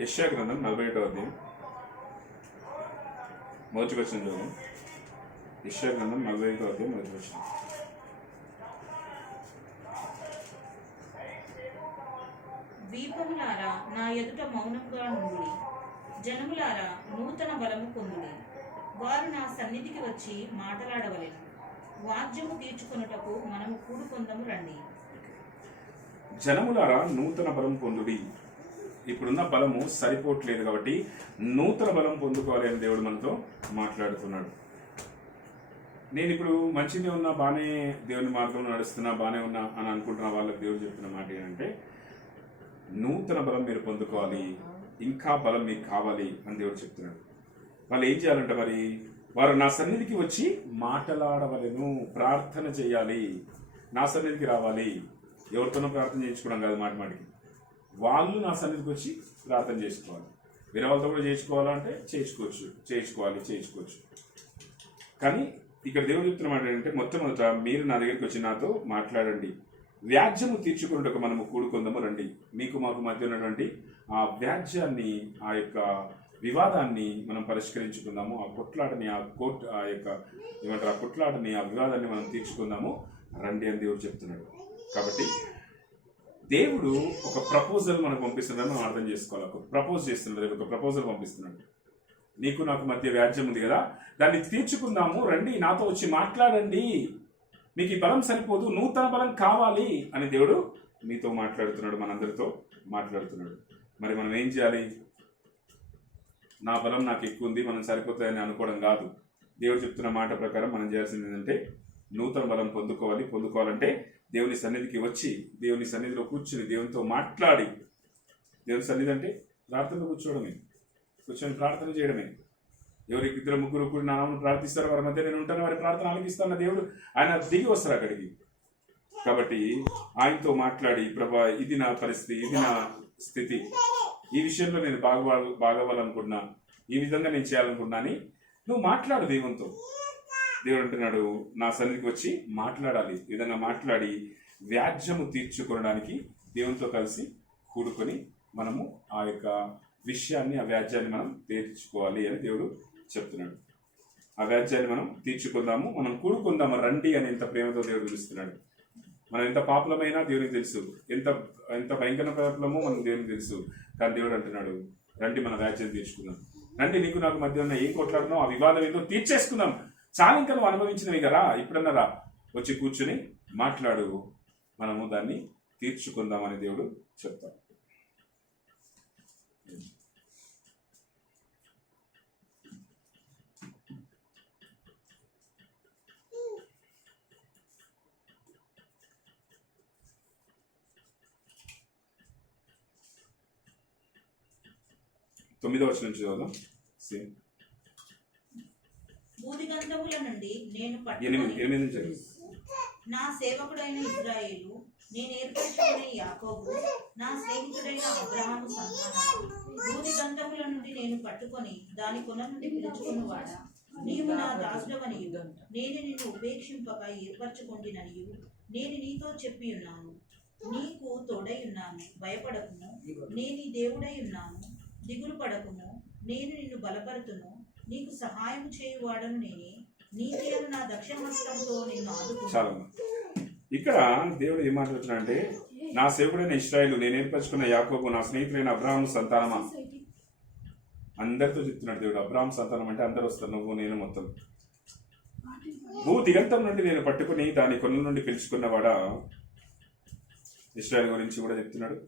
యెషయా గ్రంథం 41వ అధ్యాయం మొదటి వచనం చదువు. యెషయా గ్రంథం 41వ అధ్యాయం మొదటి వచనం. ద్వీపములారా నా ఎదుట మౌనంగా నుండుడి, జనములారా నూతన బలము పొందుడి. వారు నా సన్నిధికి వచ్చి మాట్లాడవలెను, వాద్యము తీర్చుకొనుటకు మనము కూడుకొందము రండి. జనములారా నూతన బలం పొందుడి. ఇప్పుడున్న బలము సరిపోవట్లేదు కాబట్టి నూతన బలం పొందుకోవాలి అని దేవుడు మనతో మాట్లాడుతున్నాడు. నేను ఇప్పుడు మంచిగా ఉన్నా, బాగానే దేవుని మార్గంలో నడుస్తున్నా, బాగానే ఉన్నా అని అనుకుంటున్న వాళ్ళకి దేవుడు చెప్తున్న మాట ఏంటంటే, నూతన బలం మీరు పొందుకోవాలి, ఇంకా బలం మీకు కావాలి అని దేవుడు చెప్తున్నాడు. వాళ్ళు ఏం చేయాలంటే, మరి వారు నా సన్నిధికి వచ్చి మాట్లాడవలెను, ప్రార్థన చేయాలి, నా సన్నిధికి రావాలి. ఎవరితోనో ప్రార్థన చేయించుకోవడం కాదు, మాటి మాటికి వాళ్ళు నా సన్నిధికి వచ్చి ప్రార్థన చేసుకోవాలి. వేరే వాళ్ళతో కూడా చేయించుకోవాలంటే చేయించుకోవచ్చు. కానీ ఇక్కడ దేవుడు చెప్తున్న మాట ఏంటంటే, మొట్టమొదట మీరు నా దగ్గరికి వచ్చి నాతో మాట్లాడండి, వ్యాజ్యము తీర్చుకున్నట్టుకు మనము కూడుకుందాము రండి. మీకు మాకు మధ్య ఉన్నటువంటి ఆ వ్యాజ్యాన్ని, ఆ యొక్క వివాదాన్ని మనం పరిష్కరించుకుందాము. ఆ కొట్లాటని, ఆ కొట్లాటని, ఆ వివాదాన్ని మనం తీర్చుకుందాము రండి అని దేవుడు చెప్తున్నాడు. కాబట్టి దేవుడు ఒక ప్రపోజల్ మనకు పంపిస్తున్నాడు, మనం అర్థం చేసుకోవాలి. ఒక ప్రపోజ్ చేస్తున్నాడు, ఒక ప్రపోజల్ పంపిస్తున్నాడు. నీకు నాకు మధ్య వ్యాజ్యం ఉంది కదా, దాన్ని తీర్చుకుందాము రండి, నాతో వచ్చి మాట్లాడండి, మీకు ఈ బలం సరిపోదు, నూతన బలం కావాలి అని దేవుడు మీతో మాట్లాడుతున్నాడు, మనందరితో మాట్లాడుతున్నాడు. మరి మనం ఏం చేయాలి? నా బలం నాకు ఎక్కువ ఉంది, మనం సరిపోతాయని అనుకోవడం కాదు. దేవుడు చెప్తున్న మాట ప్రకారం మనం చేయాల్సింది ఏంటంటే, నూతన బలం పొందుకోవాలంటే దేవుని సన్నిధికి వచ్చి, దేవుని సన్నిధిలో కూర్చుని, దేవునితో మాట్లాడి, దేవుని సన్నిధి అంటే ప్రార్థనలో కూర్చొని ప్రార్థన చేయడమే. ఎవరికి ఇద్దరు ముగ్గురు కూడా నా నామమున ప్రార్థిస్తారు, వారి మధ్య నేను ఉంటాను, వారి ప్రార్థన ఆలకిస్తాను దేవుడు ఆయన దిగి వస్తారు అక్కడికి. కాబట్టి ఆయనతో మాట్లాడి, ప్రభా ఇది నా పరిస్థితి, ఇది నా స్థితి, ఈ విషయంలో నేను బాగవ్వాలనుకుంటున్నా, ఈ విధంగా నేను చేయాలనుకుంటున్నా అని నువ్వు మాట్లాడు దేవునితో. దేవుడు అంటున్నాడు, నా సన్నిధికి వచ్చి మాట్లాడాలి. ఈ విధంగా మాట్లాడి వ్యాజ్యము తీర్చుకోవడానికి దేవునితో కలిసి కూడుకొని మనము ఆ యొక్క విషయాన్ని, ఆ వ్యాజ్యాన్ని మనం తీర్చుకోవాలి అని దేవుడు చెప్తున్నాడు. ఆ వ్యాజ్యాన్ని మనం తీర్చుకుందాము, మనం కూడుకుందాము రండి అని ఎంత ప్రేమతో దేవుడు పిలుస్తున్నాడు. మనం ఎంత పాపులమైనా దేవునికి తెలుసు, ఎంత భయంకర పాపులమో మనకు దేవునికి తెలుసు. కానీ దేవుడు అంటున్నాడు, రండి మన వ్యాజ్యం తీర్చుకుందాం, రండి నీకు నాకు మధ్య ఉన్న ఏం కొట్లాడునో ఆ వివాదం ఏదో తీర్చేసుకుందాం, చాలా ఇంకా నువ్వు అనుభవించినవి కదా, ఇప్పుడన్నారా వచ్చి కూర్చుని మాట్లాడు, మనము దాన్ని తీర్చుకుందామని దేవుడు చెప్తాడు. తొమ్మిదవ వచనం నుంచి చదువుదాం. భూదిగంధముల నుండి నేను ఎనిమిది నుంచి నా సేవకుడైన ఇశ్రాయేలు, నేను ఏర్పరచుకునే యాకోబు, నా స్నేహితుడైన అబ్రహాము సంతానము, భూదిగంధముల నుండి నేను పట్టుకొని దాని కొన నుండి పిలుచుకున్నవాడా, నీవు నా దాసుడవనియు, నేను నిన్ను ఉపేక్షింపక ఏర్పరచుకొంటిననియు నేను నీతో చెప్పి ఉన్నాను. నీకు తోడై ఉన్నాను, భయపడకుము, నేను ఈ దేవుడై ఉన్నాను, దిగులు పడకుము, నేను నిన్ను బలపరుతును, నీకు సహాయం చేయువాడను నేనే, నీతి అను నా దక్షిణహస్తంతో నిన్ను ఆదుకుంటాను. ఇక్కడ దేవుడు ఏం మాట్లాడుతున్నా అంటే, నా సేవకుడైన ఇశ్రాయేలు, నేను ఏర్పరచుకున్న యాకోబు, నా స్నేహితుడైన అబ్రహాము సంతానమా. అందరితో చెప్తున్నాడు దేవుడు. అబ్రహాము సంతానం అంటే అందరు వస్తారు, నువ్వు నేను మొత్తం. భూ దిగంతం నుండి నేను పట్టుకుని దాని కొనుల నుండి పిలుచుకున్నవాడా. ఇశ్రాయేలు గురించి కూడా చెప్తున్నాడు.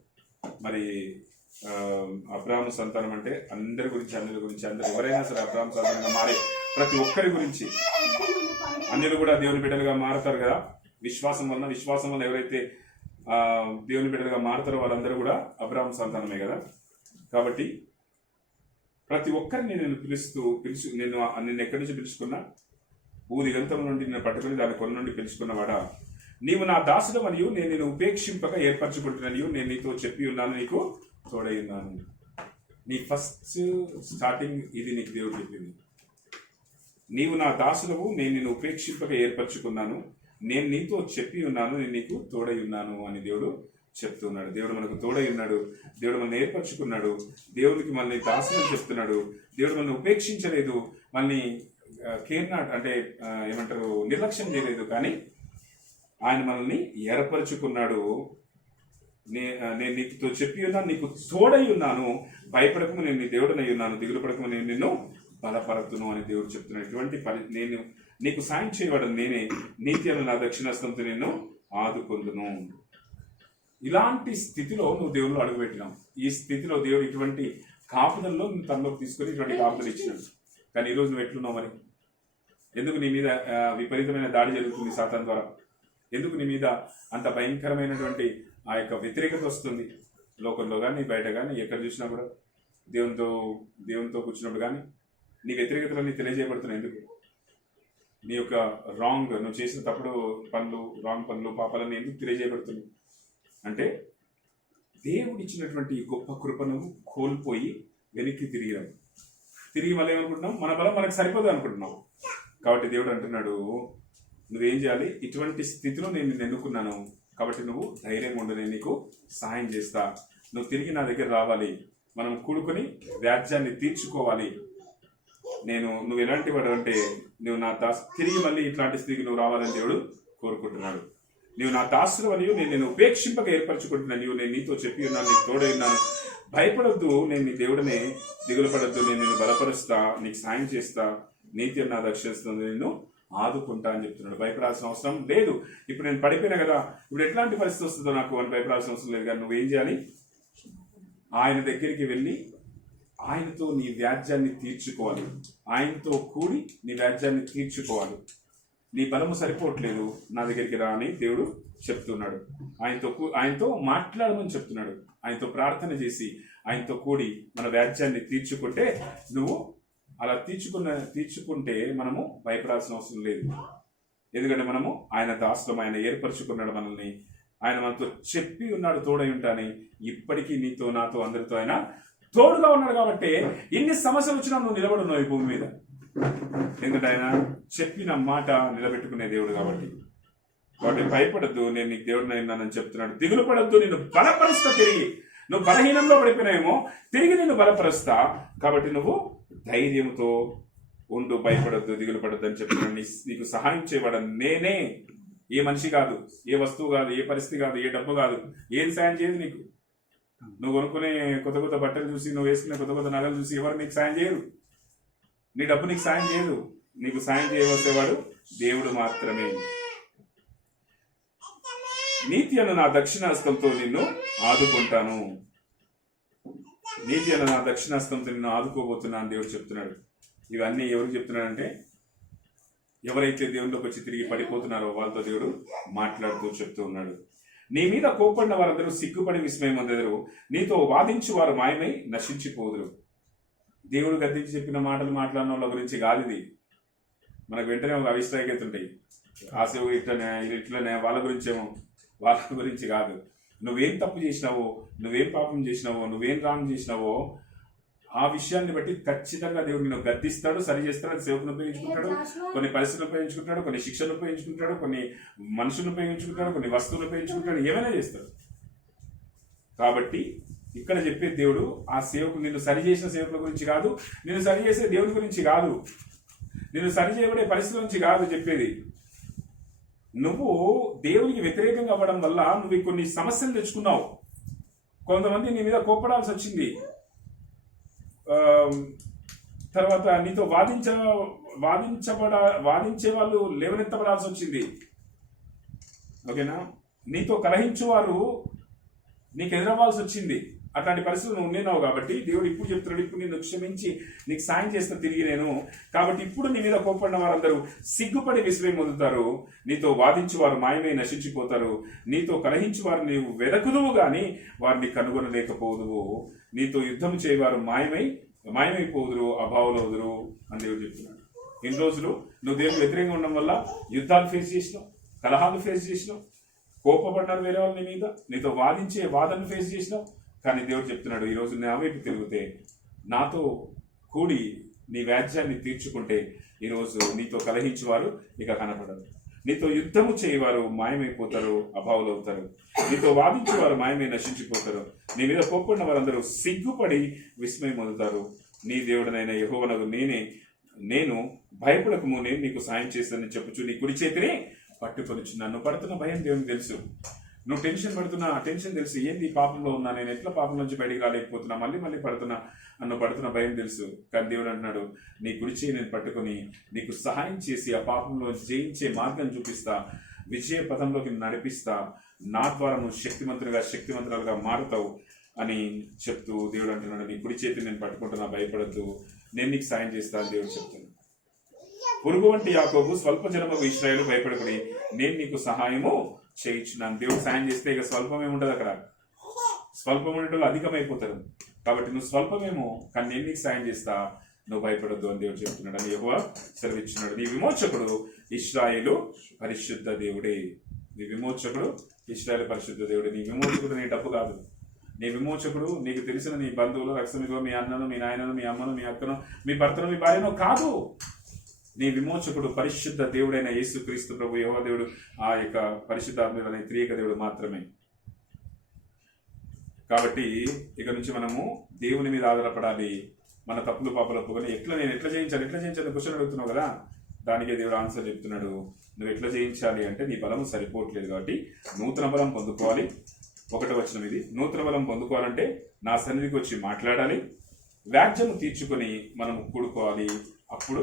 మరి అబ్రహాము సంతానం అంటే అందరి గురించి, అందరు ఎవరైనా సరే అబ్రహాము సంతానంగా మారే ప్రతి ఒక్కరి గురించి, అన్యులు కూడా దేవుని బిడ్డలుగా మారుతారు కదా విశ్వాసం వలన ఎవరైతే దేవుని బిడ్డలుగా మారుతారో వాళ్ళందరూ కూడా అబ్రహాము సంతానమే కదా. కాబట్టి ప్రతి ఒక్కరిని నేను నిన్ను ఎక్కడి నుంచి పిలుచుకున్నా, భూదిగంతం నుండి నేను పట్టుకుని దాని కొన నుండి పిలుచుకున్నవాడా, నీవు నా దాసుడు మరియు నేను నిన్ను ఉపేక్షింపక ఏర్పరచుకుంటున్నాను, నేను నీతో చెప్పి ఉన్నాను, నీకు తోడై ఉన్నాను. నీ ఫస్ట్ స్టార్టింగ్ ఇది నీకు దేవుడు చెప్పింది. నీవు నా దాసులవు, నేను నిన్ను ఉపేక్షింపక ఏర్పరచుకున్నాను, నేను నీతో చెప్పి ఉన్నాను, నేను నీకు తోడై ఉన్నాను అని దేవుడు చెప్తున్నాడు. దేవుడు మనకు తోడై ఉన్నాడు, దేవుడు మనల్ని ఏర్పరచుకున్నాడు, దేవుడికి మనల్ని దాసులు చెప్తున్నాడు, దేవుడు మనల్ని ఉపేక్షించలేదు, మనల్ని కేర్ నాట్ అంటే ఏమంటారు నిర్లక్ష్యం చేయలేదు, కానీ ఆయన మనల్ని ఏర్పరచుకున్నాడు. నేను నీతో చెప్పి ఉన్నాను, నీకు తోడై ఉన్నాను, భయపడకము నేను నీ దేవుడనై ఉన్నాను, దిగులు పడకము నేను నిన్ను బలపరతును అని దేవుడు చెప్తున్నాడు. ఇటువంటి నేను నీకు సాయం చేయబడను నేనే, నీతి అను నా దక్షిణాస్తంతో నిన్ను ఆదుకొందును. ఇలాంటి స్థితిలో నువ్వు దేవుళ్ళు అడుగుపెట్టినావు. ఈ స్థితిలో దేవుడు ఇటువంటి కాపుదల్లో నువ్వు తనలోకి తీసుకొని ఇటువంటి కాపుదలు ఇచ్చినాడు. కానీ ఈరోజు నువ్వు ఎట్లున్నావు మరి? ఎందుకు నీ మీద విపరీతమైన దాడి జరుగుతుంది సాతాను ద్వారా? ఎందుకు నీ మీద అంత భయంకరమైనటువంటి ఆ యొక్క వ్యతిరేకత వస్తుంది? లోకంలో కానీ బయట కానీ ఎక్కడ చూసినా కూడా దేవునితో కూర్చున్నప్పుడు కానీ నీ వ్యతిరేకతలన్నీ తెలియజేయబడుతున్నాయి. ఎందుకు? నీ యొక్క నువ్వు చేసిన తప్పుడు రాంగ్ పనులు పాపాలన్నీ ఎందుకు తెలియజేయబడుతుంది అంటే దేవుడు ఇచ్చినటువంటి గొప్ప కృపను కోల్పోయి వెనక్కి తిరిగి మళ్ళీ ఏమనుకుంటున్నాం? మన బలం మనకు సరిపోదు అనుకుంటున్నాం. కాబట్టి దేవుడు అంటున్నాడు, నువ్వేం చేయాలి? ఇటువంటి స్థితిలో నేను నిన్ను ఎన్నుకున్నాను కాబట్టి నువ్వు ధైర్యంగా ఉండు, నేను నీకు సహాయం చేస్తా, నువ్వు తిరిగి నా దగ్గర రావాలి, మనం కూడుకొని వ్యాజ్యాన్ని తీర్చుకోవాలి. నువ్వు ఎలాంటి వాడు అంటే నువ్వు నా తిరిగి మళ్ళీ ఇట్లాంటి స్థితికి నువ్వు రావాలని దేవుడు కోరుకుంటున్నాడు. నువ్వు నా దాసుడు మరియు నేను ఉపేక్షింపక ఏర్పరచుకుంటున్నాను, నేను నీతో చెప్పి ఉన్నాను, నీకు తోడై ఉన్నాను, భయపడొద్దు, నేను నీ దేవుడిని, దిగులు పడొద్దు, నేను నిన్ను బలపరుస్తా, నీకు సాయం చేస్తా, నీతి నా దక్షిస్తుంది, నిన్ను ఆదుకుంటా అని చెప్తున్నాడు. భయపడాల్సిన అవసరం లేదు. ఇప్పుడు నేను పడిపోయినా కదా, ఇప్పుడు ఎట్లాంటి పరిస్థితి వస్తుందో నాకు అని భయపడాల్సిన అవసరం లేదు. కానీ నువ్వేం చేయాలి? ఆయన దగ్గరికి వెళ్ళి ఆయనతో నీ వ్యాజ్యాన్ని తీర్చుకోవాలి, ఆయనతో కూడి నీ వ్యాజ్యాన్ని తీర్చుకోవాలి. నీ బలము సరిపోవట్లేదు, నా దగ్గరికి రా అని దేవుడు చెప్తున్నాడు. ఆయనతో మాట్లాడమని చెప్తున్నాడు. ఆయనతో ప్రార్థన చేసి ఆయనతో కూడి మన వ్యాజ్యాన్ని తీర్చుకుంటే, నువ్వు అలా తీర్చుకుంటే మనము భయపడాల్సిన అవసరం లేదు. ఎందుకంటే మనము ఆయన దాసులం, ఆయన ఏర్పరచుకున్నాడు మనల్ని, ఆయన మనతో చెప్పి ఉన్నాడు తోడై ఉంటాని. ఇప్పటికీ నీతో నాతో అందరితో ఆయన తోడుగా ఉన్నాడు. కాబట్టి ఎన్ని సమస్యలు వచ్చినా నువ్వు నిలబడున్నావు ఈ భూమి మీద. ఎందుకంటే ఆయన చెప్పిన మాట నిలబెట్టుకునే దేవుడు కాబట్టి భయపడద్దు, నేను నీకు దేవుడిని ఉన్నానని చెప్తున్నాడు. దిగులు పడద్దు, నేను బలపరుస్తా. తిరిగి నువ్వు బలహీనంలో పడిపోయినాయేమో, తిరిగి నిన్ను బలపరుస్తా. కాబట్టి నువ్వు ధైర్యంతో ఉండు, భయపడద్దు, దిగులు పడద్దు అని చెప్తున్నాడు. నీకు సహాయం చేయబడను నేనే. ఏ మనిషి కాదు, ఏ వస్తువు కాదు, ఏ పరిస్థితి కాదు, ఏ డబ్బు కాదు, ఏది సాయం చేయదు నీకు. నువ్వు కొనుక్కునే కొత్త బట్టలు చూసి, నువ్వు వేసుకునే కొత్త నగలు చూసి ఎవరు నీకు సాయం చేయరు. నీ డబ్బు నీకు సాయం చేయదు. నీకు సాయం చేయవలసేవాడు దేవుడు మాత్రమే. నీతి అన్న నా దక్షిణాస్తంతో నిన్ను ఆదుకుంటాను, నీతి అన్న నా దక్షిణాస్తంతో నిన్ను ఆదుకోబోతున్నా అని దేవుడు చెప్తున్నాడు. ఇవన్నీ ఎవరికి చెప్తున్నాడంటే, ఎవరైతే దేవునిలోకి వచ్చి తిరిగి పడిపోతున్నారో వాళ్ళతో దేవుడు మాట్లాడుతూ చెప్తూ ఉన్నాడు. నీ మీద కోపడిన వారందరూ సిగ్గుపడి విస్మయం పొందెదరు, నీతో వాదించి వారు మాయమై నశించిపోదురు. దేవుడు గద్దించి చెప్పిన మాటలు మాట్లాడిన వాళ్ళ గురించి కాదు ఇది. మనకు వెంటనే ఒక అవిశ్రాయికత ఉంటాయి. ఆశవు ఇట్లనే వాళ్ళ గురించి కాదు. నువ్వేం తప్పు చేసినావో, నువ్వేం పాపం చేసినావో, నువ్వేం రాంగ్ చేసినావో ఆ విషయాన్ని బట్టి ఖచ్చితంగా దేవుడు నిన్ను గద్దిస్తాడు, సరి చేస్తాడు. అది సేవకుని ఉపయోగించుకుంటాడు, కొన్ని పరిస్థితులు ఉపయోగించుకుంటాడు, కొన్ని శిక్షలు ఉపయోగించుకుంటాడు, కొన్ని మనుషులను ఉపయోగించుకుంటాడు, కొన్ని వస్తువులు ఉపయోగించుకుంటాడు, ఏమైనా చేస్తాడు. కాబట్టి ఇక్కడ చెప్పే దేవుడు ఆ సేవకులు, నిన్ను సరి చేసిన సేవకుల గురించి కాదు, నిన్ను సరి చేసే దేవుడి గురించి కాదు, నిన్ను సరి చేయబడే పరిస్థితుల నుంచి కాదు చెప్పేది. నువ్వు దేవునికి వ్యతిరేకంగా అవ్వడం వల్ల నువ్వు కొన్ని సమస్యలు తెచ్చుకున్నావు. కొంతమంది నీ మీద కోపడాల్సి వచ్చింది. తర్వాత నీతో వాదించే వాళ్ళు లేవనెత్తబడాల్సి వచ్చింది. ఓకేనా? నీతో కలహించువారు నీకు ఎదురవ్వాల్సి వచ్చింది. అట్లాంటి పరిస్థితులు నువ్వు ఉన్నావు. కాబట్టి దేవుడు ఇప్పుడు చెప్తున్నాడు, ఇప్పుడు నిన్ను క్షమించి నీకు సాయం చేస్తా తిరిగి నేను. కాబట్టి ఇప్పుడు నీ మీద కోపడిన వారందరూ సిగ్గుపడి విసిరి పొందుతారు, నీతో వాదించి వారు మాయమై నశించిపోతారు, నీతో కలహించి వారు నీవు వెదకుదువు గాని వారిని కనుగొనలేకపోదువు, నీతో యుద్ధం చేయవారు మాయమైపోదురు, అభావులవుదురు అని దేవుడు చెప్తున్నాడు. ఇన్ని రోజులు నువ్వు దేవుడు వ్యతిరేకంగా ఉండడం వల్ల యుద్ధాలు ఫేస్ చేసినావు, కలహాలు ఫేస్ చేసినావు, కోపపడినారు వేరే వాళ్ళ మీద, నీతో వాదించే వాదనను ఫేస్ చేసినావు. కానీ దేవుడు చెప్తున్నాడు, ఈరోజు నా వైపు తిరిగితే, నాతో కూడి నీ వ్యాజ్యాన్ని తీర్చుకుంటే, ఈరోజు నీతో కలహించేవారు ఇక కనపడరు. నీతో యుద్ధము చేయవారు మాయమైపోతారు, అభావులు అవుతారు. నీతో వాదించేవారు మాయమై నశించిపోతారు. నీ మీద కోప్పడిన వారందరూ సిగ్గుపడి విస్మయం పొందుతారు. నీ దేవుడనైన యెహోవానగు నేను భయపడకము, నేను నీకు సాయం చేస్తానని చెప్పుచు నీ కుడి చేతిని పట్టుకొనిచ్చు. నన్ను పడుతున్న భయం దేవునికి తెలుసు. నువ్వు టెన్షన్ పడుతున్నా, ఆ టెన్షన్ తెలుసు. ఏంది పాపంలో ఉన్నా, నేను ఎట్లా పాపం నుంచి బయటికి రాలేకపోతున్నా, మళ్ళీ పడుతున్నా, నన్ను పడుతున్న భయం తెలుసు. కానీ దేవుడు అంటున్నాడు, నీ గుడి చేయి నేను పట్టుకొని నీకు సహాయం చేసి ఆ పాపంలో జయించే మార్గం చూపిస్తా, విజయ పదంలోకి నడిపిస్తా, నా ద్వారా నువ్వు శక్తిమంతురాలుగా మారుతావు అని చెప్తూ దేవుడు అంటున్నాడు, నీ కుడి చేతి నేను పట్టుకుంటున్నా, భయపడద్దు, నేను నీకు సాయం చేస్తా అని దేవుడు చెప్తున్నాడు. పురుగు వంటి యాకోబు, స్వల్ప జనము ఇశ్రాయేలు, భయపడుకుని నేను నీకు సహాయము చేయించున్నాను. దేవుడు సాయం చేస్తే ఇక స్వల్పమే ఉండదు, అక్కడ స్వల్పం ఉండేటోళ్ళు అధికమైపోతారు. కాబట్టి నువ్వు స్వల్పమేమో, కానీ నేను నీకు సాయం చేస్తా, నువ్వు భయపడొద్దు అని దేవుడు చెప్తున్నాడు అని యెహోవా సెలవిచ్చున్నాడు. నీ విమోచకుడు ఇశ్రాయేలు పరిశుద్ధ దేవుడే. నీ విమోచకుడు ఇశ్రాయేలు పరిశుద్ధ దేవుడే. నీ విమోచకుడు నీ డబ్బు కాదు. నీ విమోచకుడు నీకు తెలిసిన నీ బంధువులు, రక్తమిగో, మీ అన్నను, మీ నాయనను, మీ అమ్మను, మీ అక్కను, మీ భర్తను, మీ భార్యను కాదు. నీ విమోచకుడు పరిశుద్ధ దేవుడైన యేసు క్రీస్తు ప్రభు యెహోవా దేవుడు, ఆ యొక్క పరిశుద్ధాత్మ త్రియేక దేవుడు మాత్రమే. కాబట్టి ఇక నుంచి మనము దేవుని మీద ఆధారపడాలి. మన తప్పులు పాపలు ఒప్పుకొని నేను ఎట్లా చేయించాలి క్వశ్చన్ అడుగుతున్నావు కదా, దానికే దేవుడు ఆన్సర్ చెప్తున్నాడు. నువ్వు ఎట్లా చేయించాలి అంటే, నీ బలం సరిపోవట్లేదు కాబట్టి నూతన బలం పొందుకోవాలి. 1వ వచనం ఇది. నూతన బలం పొందుకోవాలంటే నా సన్నిధికి వచ్చి మాట్లాడాలి, వ్యాజ్యము తీర్చుకొని మనం కూడుకోవాలి. అప్పుడు